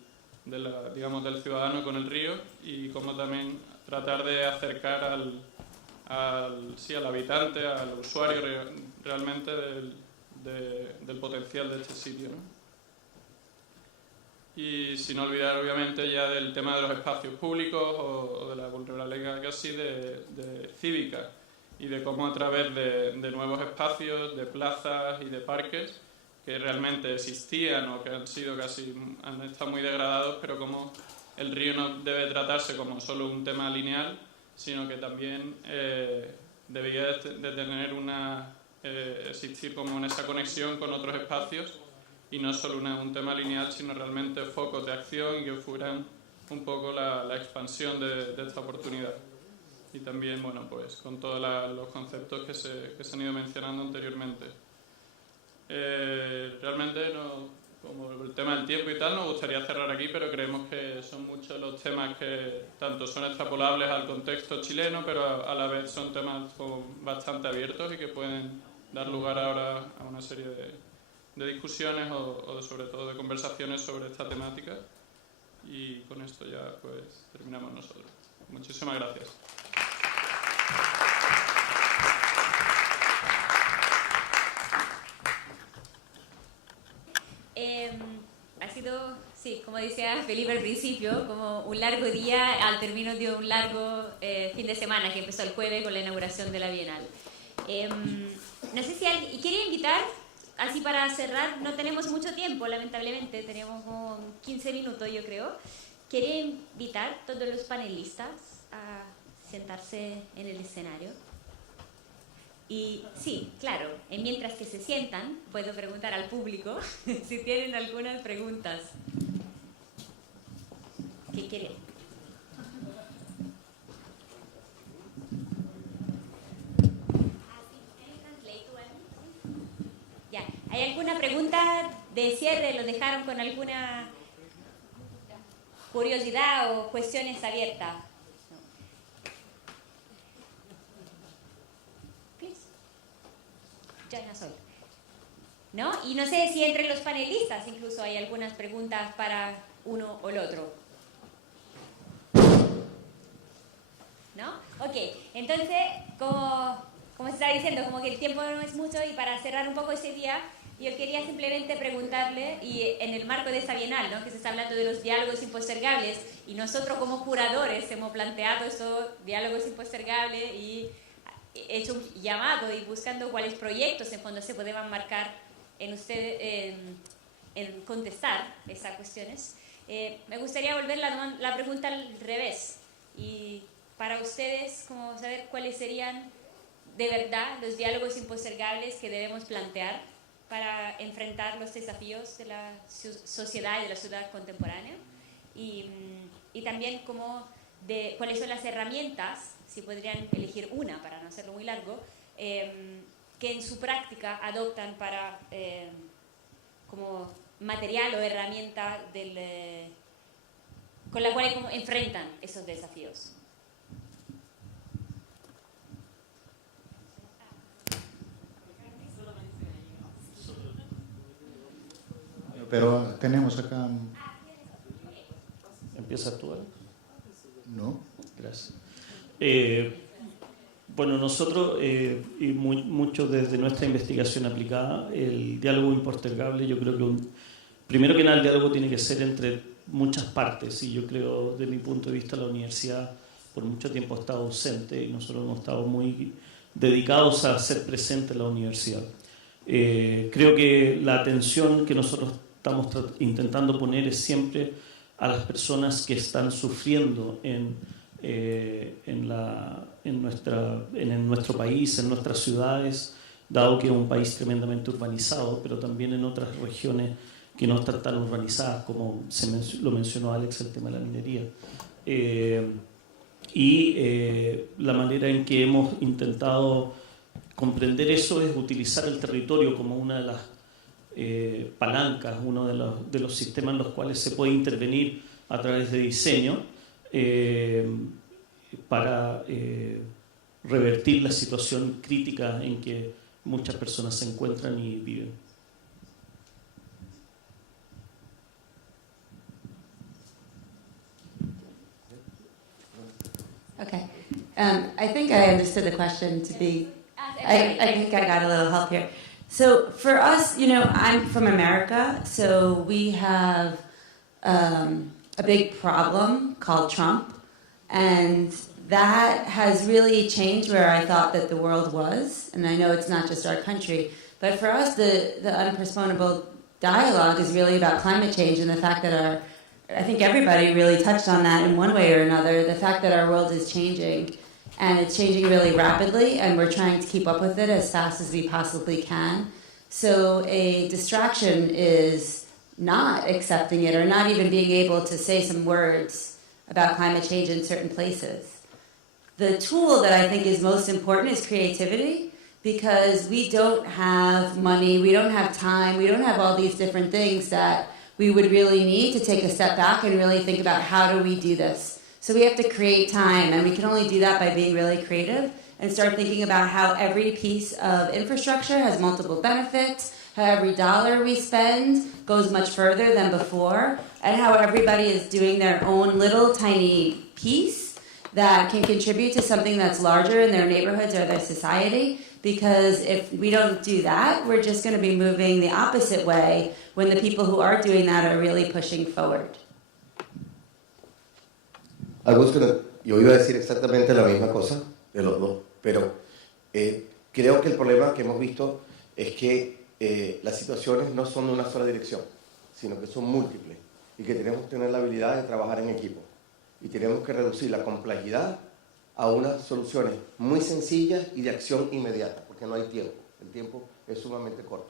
ciudadano con el río, y como también tratar de acercar al habitante, al usuario realmente del potencial de este sitio, ¿no? Y sin olvidar obviamente ya del tema de los espacios públicos o de la vulnerabilidad casi de cívica, y de cómo a través de nuevos espacios, de plazas y de parques que realmente existían o que han estado muy degradados, pero como el río no debe tratarse como solo un tema lineal, sino que también debía de tener existir como en esa conexión con otros espacios, y no solo un tema lineal, sino realmente focos de acción y que fueran un poco la expansión de esta oportunidad. Y también, bueno, pues con todos los conceptos que se han ido mencionando anteriormente. Realmente, como el tema del tiempo y tal, nos gustaría cerrar aquí, pero creemos que son muchos los temas que tanto son extrapolables al contexto chileno, pero a la vez son temas bastante abiertos y que pueden dar lugar ahora a una serie de discusiones o sobre todo de conversaciones sobre esta temática, y con esto ya pues terminamos nosotros. Muchísimas gracias. Ha sido, sí, como decía Felipe al principio, como un largo día al término de un largo fin de semana que empezó el jueves con la inauguración de la Bienal. No sé si alguien quiere invitar. Así para cerrar, no tenemos mucho tiempo, lamentablemente, tenemos como 15 minutos yo creo. ¿Quiere invitar a todos los panelistas a sentarse en el escenario? Y sí, claro, mientras que se sientan, puedo preguntar al público si tienen algunas preguntas. ¿Qué quieren? Ya, ¿hay alguna pregunta de cierre? ¿Lo dejaron con alguna curiosidad o cuestiones abiertas? Please. Ya no soy. ¿No? Y no sé si entre los panelistas incluso hay algunas preguntas para uno o el otro. ¿No? Ok, entonces, como se estaba diciendo, como que el tiempo no es mucho, y para cerrar un poco ese día, yo quería simplemente preguntarle, y en el marco de esta Bienal, ¿no? Que se está hablando de los diálogos impostergables, y nosotros como curadores hemos planteado estos diálogos impostergables y hecho un llamado y buscando cuáles proyectos en fondo se podían marcar en ustedes, en contestar esas cuestiones. Me gustaría volver la pregunta al revés, y para ustedes, como saber cuáles serían de verdad los diálogos impostergables que debemos plantear para enfrentar los desafíos de la sociedad y de la ciudad contemporánea, y también cuáles son las herramientas, si podrían elegir una para no hacerlo muy largo, que en su práctica adoptan para como material o herramienta con la cual enfrentan esos desafíos. pero tenemos acá... ¿Empiezas tú, Alex? No. Gracias. Bueno, nosotros, y mucho desde nuestra investigación aplicada, el diálogo impostergable, yo creo que primero que nada el diálogo tiene que ser entre muchas partes, y yo creo, desde mi punto de vista, la universidad por mucho tiempo ha estado ausente y nosotros hemos estado muy dedicados a ser presentes en la universidad. Creo que la atención que nosotros estamos intentando poner es siempre a las personas que están sufriendo en nuestro país, en nuestras ciudades, dado que es un país tremendamente urbanizado, pero también en otras regiones que no están tan urbanizadas, como lo mencionó Alex, el tema de la minería. La manera en que hemos intentado comprender eso es utilizar el territorio como una de las palancas, uno de los sistemas en los cuales se puede intervenir a través de diseño para revertir la situación crítica en que muchas personas se encuentran y viven. Okay. I think I understood the question to be, I think I got a little help here. So for us, I'm from America, so we have a big problem called Trump, and that has really changed where I thought that the world was, and I know it's not just our country, but for us, the unpostponable dialogue is really about climate change and the fact that I think everybody really touched on that in one way or another, the fact that our world is changing, and it's changing really rapidly, and we're trying to keep up with it as fast as we possibly can. So a distraction is not accepting it or not even being able to say some words about climate change in certain places. The tool that I think is most important is creativity, because we don't have money, we don't have time, we don't have all these different things that we would really need to take a step back and really think about how do we do this. So we have to create time, and we can only do that by being really creative and start thinking about how every piece of infrastructure has multiple benefits, how every dollar we spend goes much further than before, and how everybody is doing their own little tiny piece that can contribute to something that's larger in their neighborhoods or their society. Because if we don't do that, we're just going to be moving the opposite way when the people who are doing that are really pushing forward. Augusto, yo iba a decir exactamente la misma cosa de los dos, pero creo que el problema que hemos visto es que las situaciones no son de una sola dirección, sino que son múltiples y que tenemos que tener la habilidad de trabajar en equipo y tenemos que reducir la complejidad a unas soluciones muy sencillas y de acción inmediata, porque no hay tiempo, el tiempo es sumamente corto.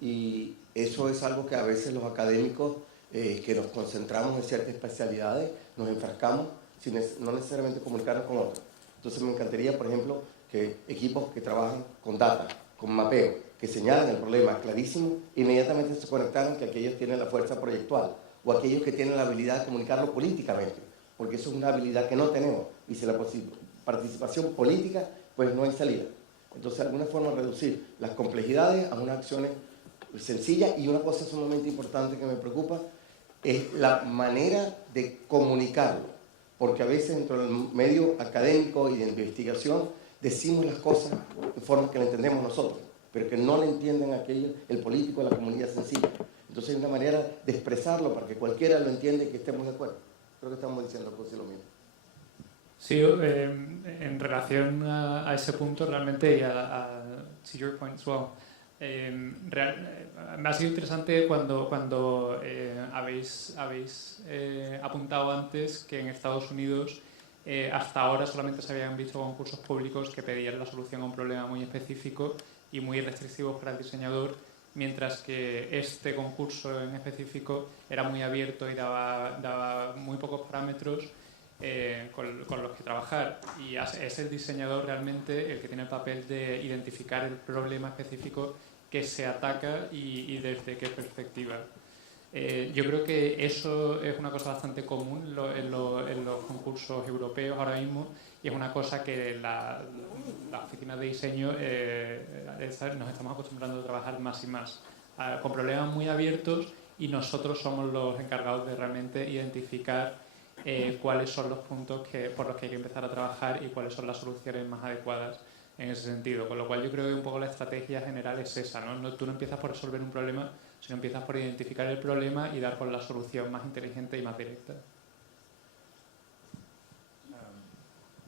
Y eso es algo que a veces los académicos que nos concentramos en ciertas especialidades nos enfrascamos sin no necesariamente comunicarnos con otros. Entonces me encantaría, por ejemplo, que equipos que trabajan con data, con mapeo, que señalan el problema clarísimo, inmediatamente se conectaran que aquellos tienen la fuerza proyectual o aquellos que tienen la habilidad de comunicarlo políticamente, porque eso es una habilidad que no tenemos, y sin la participación política, pues no hay salida. Entonces, de alguna forma, reducir las complejidades a unas acciones sencillas, y una cosa sumamente importante que me preocupa es la manera de comunicarlo, porque a veces dentro del medio académico y de investigación decimos las cosas de forma que la entendemos nosotros, pero que no le entienden aquellos, el político, la comunidad sencilla. Entonces hay una manera de expresarlo para que cualquiera lo entienda y que estemos de acuerdo. Creo que estamos diciendo casi lo mismo. Sí, en relación a ese punto, realmente, y to your point as well, me ha sido interesante cuando habéis apuntado antes que en Estados Unidos hasta ahora solamente se habían visto concursos públicos que pedían la solución a un problema muy específico y muy restrictivos para el diseñador, mientras que este concurso en específico era muy abierto y daba muy pocos parámetros con los que trabajar, y es el diseñador realmente el que tiene el papel de identificar el problema específico que se ataca y desde qué perspectiva. Yo creo que eso es una cosa bastante común en los concursos europeos ahora mismo, y es una cosa que las oficinas de diseño nos estamos acostumbrando a trabajar más y más, con problemas muy abiertos y nosotros somos los encargados de realmente identificar cuáles son los puntos por los que hay que empezar a trabajar y cuáles son las soluciones más adecuadas en ese sentido. Con lo cual yo creo que un poco la estrategia general es esa, ¿no? Tú no empiezas por resolver un problema, sino empiezas por identificar el problema y dar con la solución más inteligente y más directa.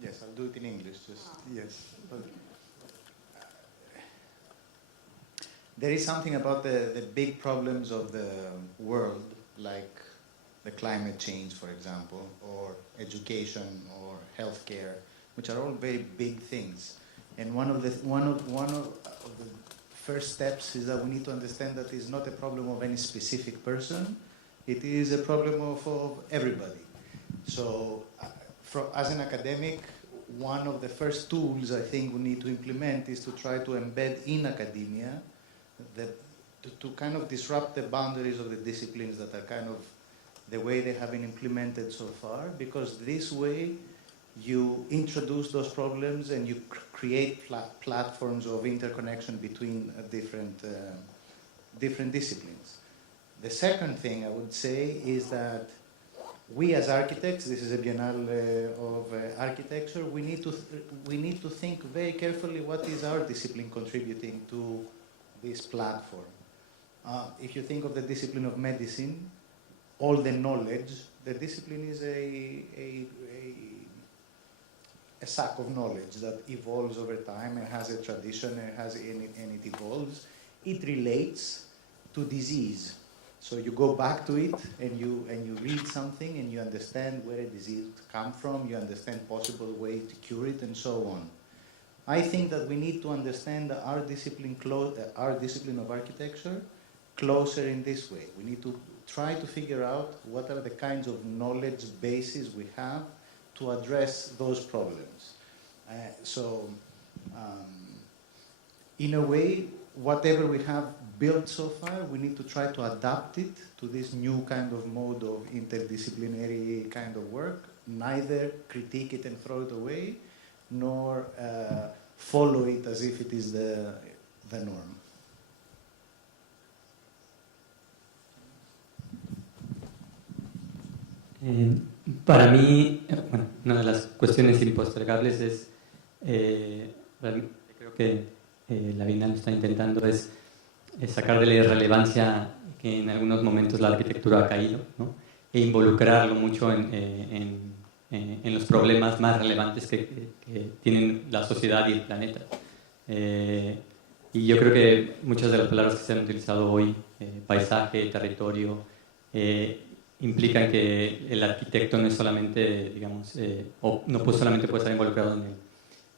Yes, I'll do it in English. Yes. There is something about the big problems of the world, like the climate change, for example, or education or healthcare, which are all very big things. And one of the first steps is that we need to understand that it's not a problem of any specific person. It is a problem of everybody. So, as an academic, one of the first tools I think we need to implement is to try to embed in academia to kind of disrupt the boundaries of the disciplines that are kind of the way they have been implemented so far, because this way you introduce those problems and you create platforms of interconnection between different disciplines. The second thing I would say is that we as architects, this is a Biennale of architecture, we need to think very carefully what is our discipline contributing to this platform. If you think of the discipline of medicine, all the knowledge, the discipline is a sack of knowledge that evolves over time and has a tradition and it evolves. It relates to disease. So you go back to it and you read something and you understand where a disease comes from, you understand possible ways to cure it and so on. I think that we need to understand our discipline of architecture closer in this way. We need to try to figure out what are the kinds of knowledge bases we have to address those problems. In a way, whatever we have built so far, we need to try to adapt it to this new kind of mode of interdisciplinary kind of work, neither critique it and throw it away, nor follow it as if it is the norm. Para mí, bueno, una de las cuestiones impostergables es, creo que la Bienal está intentando es sacar de la irrelevancia que en algunos momentos la arquitectura ha caído, ¿no? E involucrarlo mucho en los problemas más relevantes que tienen la sociedad y el planeta. Y yo creo que muchas de las palabras que se han utilizado hoy, paisaje, territorio, implican que el arquitecto no es solamente, digamos, no solamente puede estar involucrado en el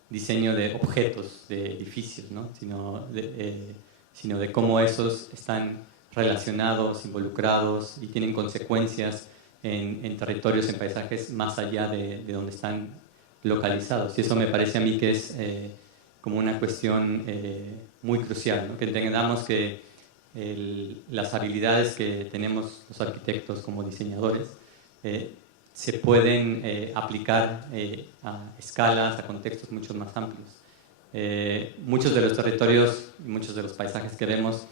diseño de objetos, de edificios, ¿no? sino de cómo esos están relacionados, involucrados y tienen consecuencias en territorios, en paisajes más allá de donde están localizados. Y eso me parece a mí que es como una cuestión muy crucial, ¿no? Que entendamos que las habilidades que tenemos los arquitectos como diseñadores se pueden aplicar a escalas, a contextos mucho más amplios. Muchos de los territorios y muchos de los paisajes que vemos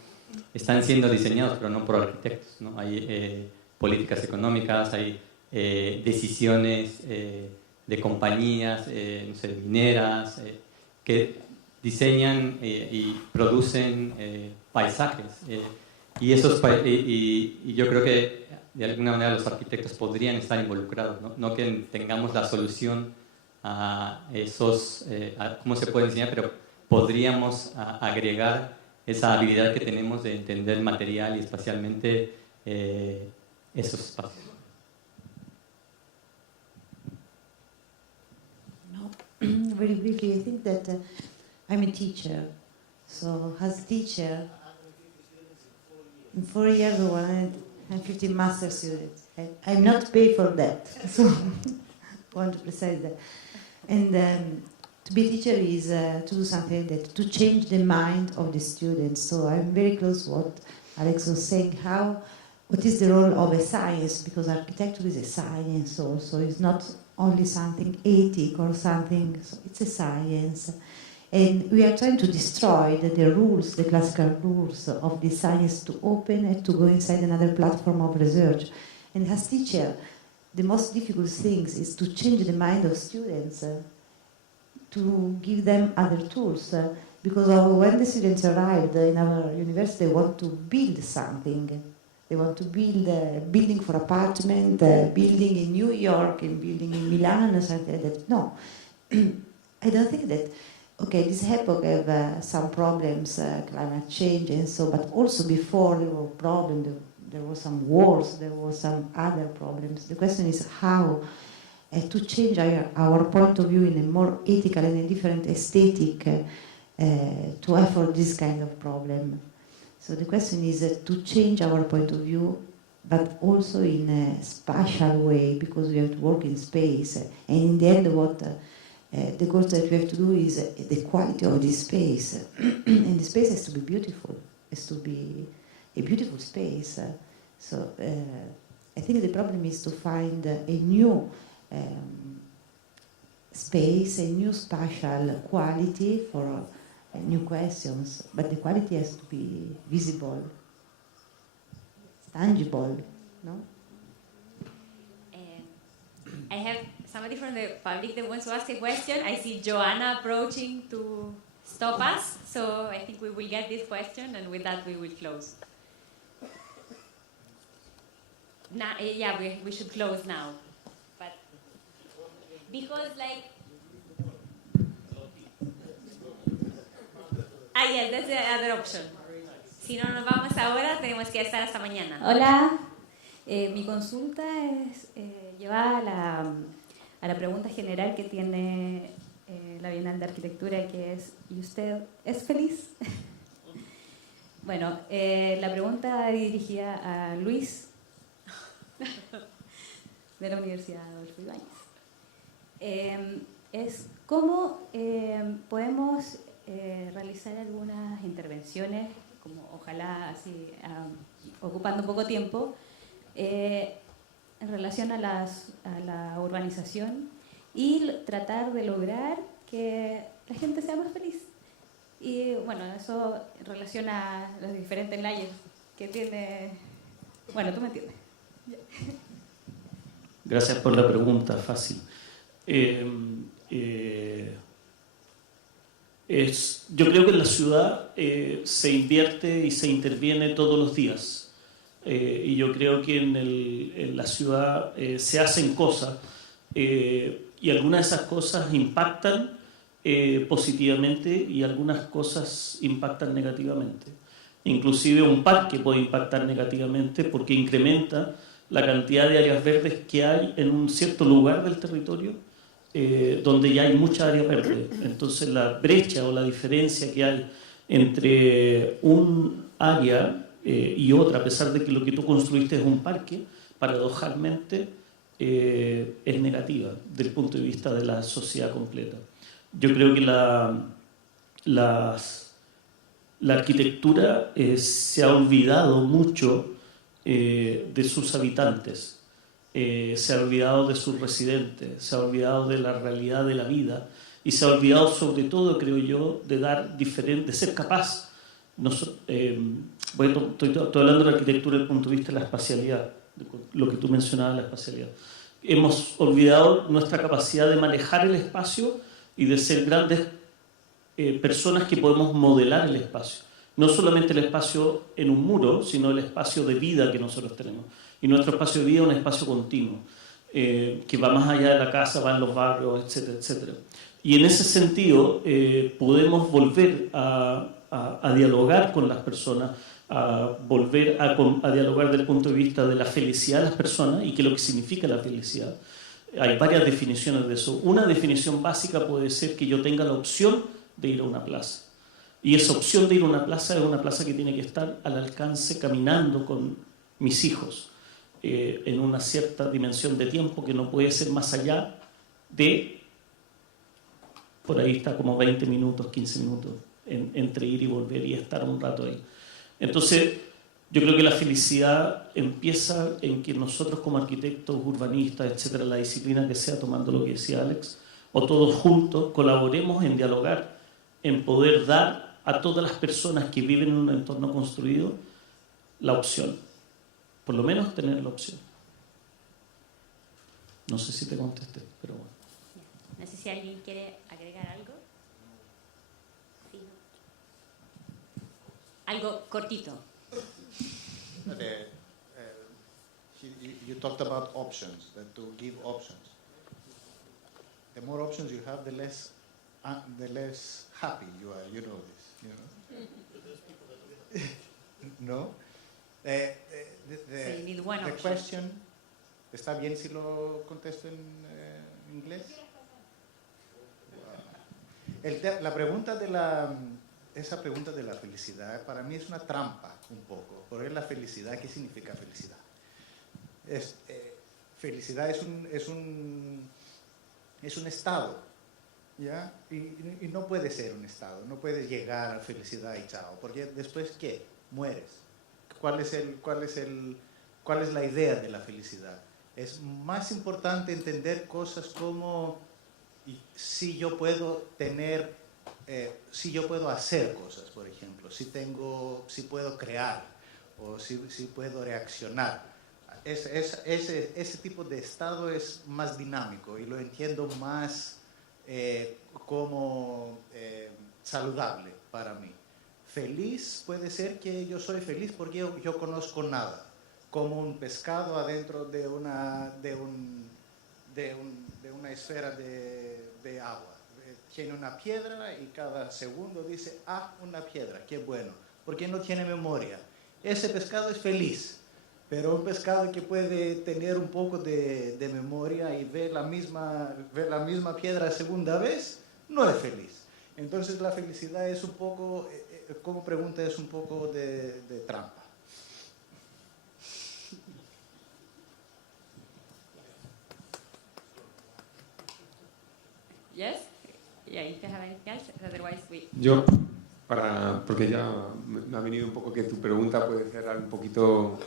están siendo diseñados, pero no por arquitectos, ¿no? Hay políticas económicas, hay decisiones de compañías, no sé, mineras, que diseñan y producen paisajes. Y yo creo que de alguna manera los arquitectos podrían estar involucrados, ¿no? No que tengamos la solución a cómo se puede diseñar, pero podríamos agregar esa habilidad que tenemos de entender material y espacialmente esos espacios. No, very briefly, I think that I'm a teacher. So as a teacher, in 4 years, 150 master students. I'm not paid for that, so I want to precise that. And to be a teacher is to do something that to change the mind of the students. So I'm very close to what Alex was saying. What is the role of a science? Because architecture is a science also. It's not only something ethic or something. So it's a science. And we are trying to destroy the rules, the classical rules of the science to open and to go inside another platform of research. And as teacher, the most difficult things is to change the mind of students, to give them other tools. Because when the students arrived in our university, they want to build something. They want to build a building for apartment, a building in New York, a building in Milan, or something like that. No, I don't think that. Okay, this epoch have some problems, climate change and so, but also before there were problems, there were some wars, there were some other problems. The question is how to change our point of view in a more ethical and a different aesthetic to afford this kind of problem. So the question is to change our point of view, but also in a spatial way, because we have to work in space. And in the end, what the goal that we have to do is the quality of this space. And the space has to be beautiful, has to be a beautiful space. So I think the problem is to find a new space, a new spatial quality for new questions, but the quality has to be visible, tangible, no? I have somebody from the public that wants to ask a question. I see Joanna approaching to stop us, so I think we will get this question, and with that we will close. Now, yeah, we should close now, but because yes, that's the other option. Si no nos vamos ahora, tenemos que estar hasta mañana. Hola, mi consulta es llevada a la pregunta general que tiene la Bienal de Arquitectura, que es: ¿y usted es feliz? Bueno, la pregunta dirigida a Luis de la Universidad Adolfo Ibáñez. Es cómo podemos realizar algunas intervenciones, como ojalá así, ocupando poco tiempo, en relación a la urbanización y tratar de lograr que la gente sea más feliz. Y bueno, eso en relación a los diferentes layers que tiene... Bueno, tú me entiendes. Gracias por la pregunta, fácil. Yo creo que en la ciudad se invierte y se interviene todos los días. Y yo creo que en la ciudad se hacen cosas y algunas de esas cosas impactan positivamente y algunas cosas impactan negativamente. Inclusive un parque puede impactar negativamente porque incrementa la cantidad de áreas verdes que hay en un cierto lugar del territorio donde ya hay mucha área verde. Entonces la brecha o la diferencia que hay entre un área y otra, a pesar de que lo que tú construiste es un parque, paradojalmente es negativa desde el punto de vista de la sociedad completa. Yo creo que la arquitectura se ha olvidado mucho de sus habitantes, se ha olvidado de sus residentes, se ha olvidado de la realidad de la vida y se ha olvidado sobre todo, creo yo, de ser capaz. Estoy hablando de la arquitectura desde el punto de vista de la espacialidad, lo que tú mencionabas, la espacialidad. Hemos olvidado nuestra capacidad de manejar el espacio y de ser grandes personas que podemos modelar el espacio. No solamente el espacio en un muro, sino el espacio de vida que nosotros tenemos. Y nuestro espacio de vida es un espacio continuo, que va más allá de la casa, va en los barrios, etcétera, etcétera. Y en ese sentido podemos volver a dialogar con las personas, a volver a dialogar desde el punto de vista de la felicidad de las personas y qué es lo que significa la felicidad. Hay varias definiciones de eso. Una definición básica puede ser que yo tenga la opción de ir a una plaza. Y esa opción de ir a una plaza es una plaza que tiene que estar al alcance caminando con mis hijos en una cierta dimensión de tiempo que no puede ser más allá de, por ahí está como 20 minutos, 15 minutos entre ir y volver y estar un rato ahí. Entonces, yo creo que la felicidad empieza en que nosotros como arquitectos, urbanistas, etcétera, la disciplina que sea, tomando lo que decía Alex, o todos juntos colaboremos en dialogar en poder dar a todas las personas que viven en un entorno construido la opción, por lo menos tener la opción. No sé si te contesté, pero bueno. No sé si alguien quiere agregar algo. Sí. Algo cortito. You talked about options, that to give options. The more options you have, the less happy you are. You know this. You know. No. So you need one the option. question. ¿Está bien si lo contesto en inglés? La pregunta esa pregunta de la felicidad para mí es una trampa un poco. Porque la felicidad, ¿qué significa felicidad? Felicidad es un estado, ¿ya? Y no puede ser un estado, no puedes llegar a felicidad y chao, porque después ¿qué? Mueres. ¿Cuál es la idea de la felicidad? Es más importante entender cosas como si yo puedo hacer cosas, por ejemplo, si puedo crear o si puedo reaccionar. Ese tipo de estado es más dinámico y lo entiendo más como saludable para mí. Feliz puede ser que yo soy feliz porque yo conozco nada, como un pescado adentro de una esfera de agua. Tiene una piedra y cada segundo dice, una piedra, qué bueno, porque no tiene memoria. Ese pescado es feliz. Pero un pescado que puede tener un poco de memoria y ver la misma piedra segunda vez, no es feliz. Entonces la felicidad es un poco, como pregunta, es un poco de trampa. Yes? Yeah, if you have anything else, otherwise we... Yo, porque ya me ha venido un poco que tu pregunta puede cerrar un poquito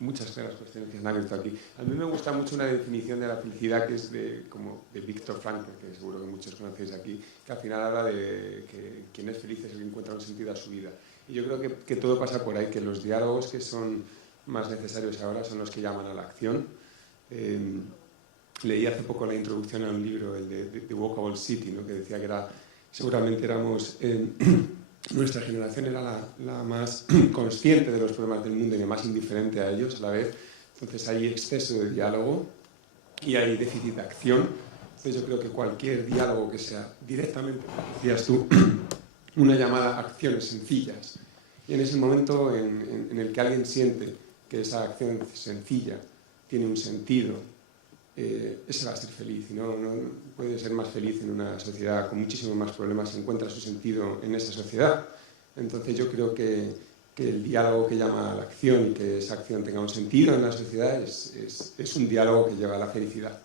muchas de las cuestiones que se han abierto aquí. A mí me gusta mucho una definición de la felicidad que es de Viktor Frankl, que seguro que muchos conocéis aquí, que al final habla de que quien es feliz es el que encuentra un sentido a su vida. Y yo creo que todo pasa por ahí, que los diálogos que son más necesarios ahora son los que llaman a la acción. Leí hace poco la introducción a un libro, el de The Walkable City, ¿no? Que decía que seguramente éramos... nuestra generación era la más consciente de los problemas del mundo y la más indiferente a ellos a la vez. Entonces hay exceso de diálogo y hay déficit de acción. Entonces yo creo que cualquier diálogo que sea directamente, decías tú, una llamada a acciones sencillas. Y en ese momento en el que alguien siente que esa acción sencilla tiene un sentido, ese va a ser feliz. Y no puede ser más feliz en una sociedad con muchísimos más problemas si encuentra su sentido en esa sociedad. Entonces yo creo que el diálogo que llama a la acción y que esa acción tenga un sentido en la sociedad es un diálogo que lleva a la felicidad.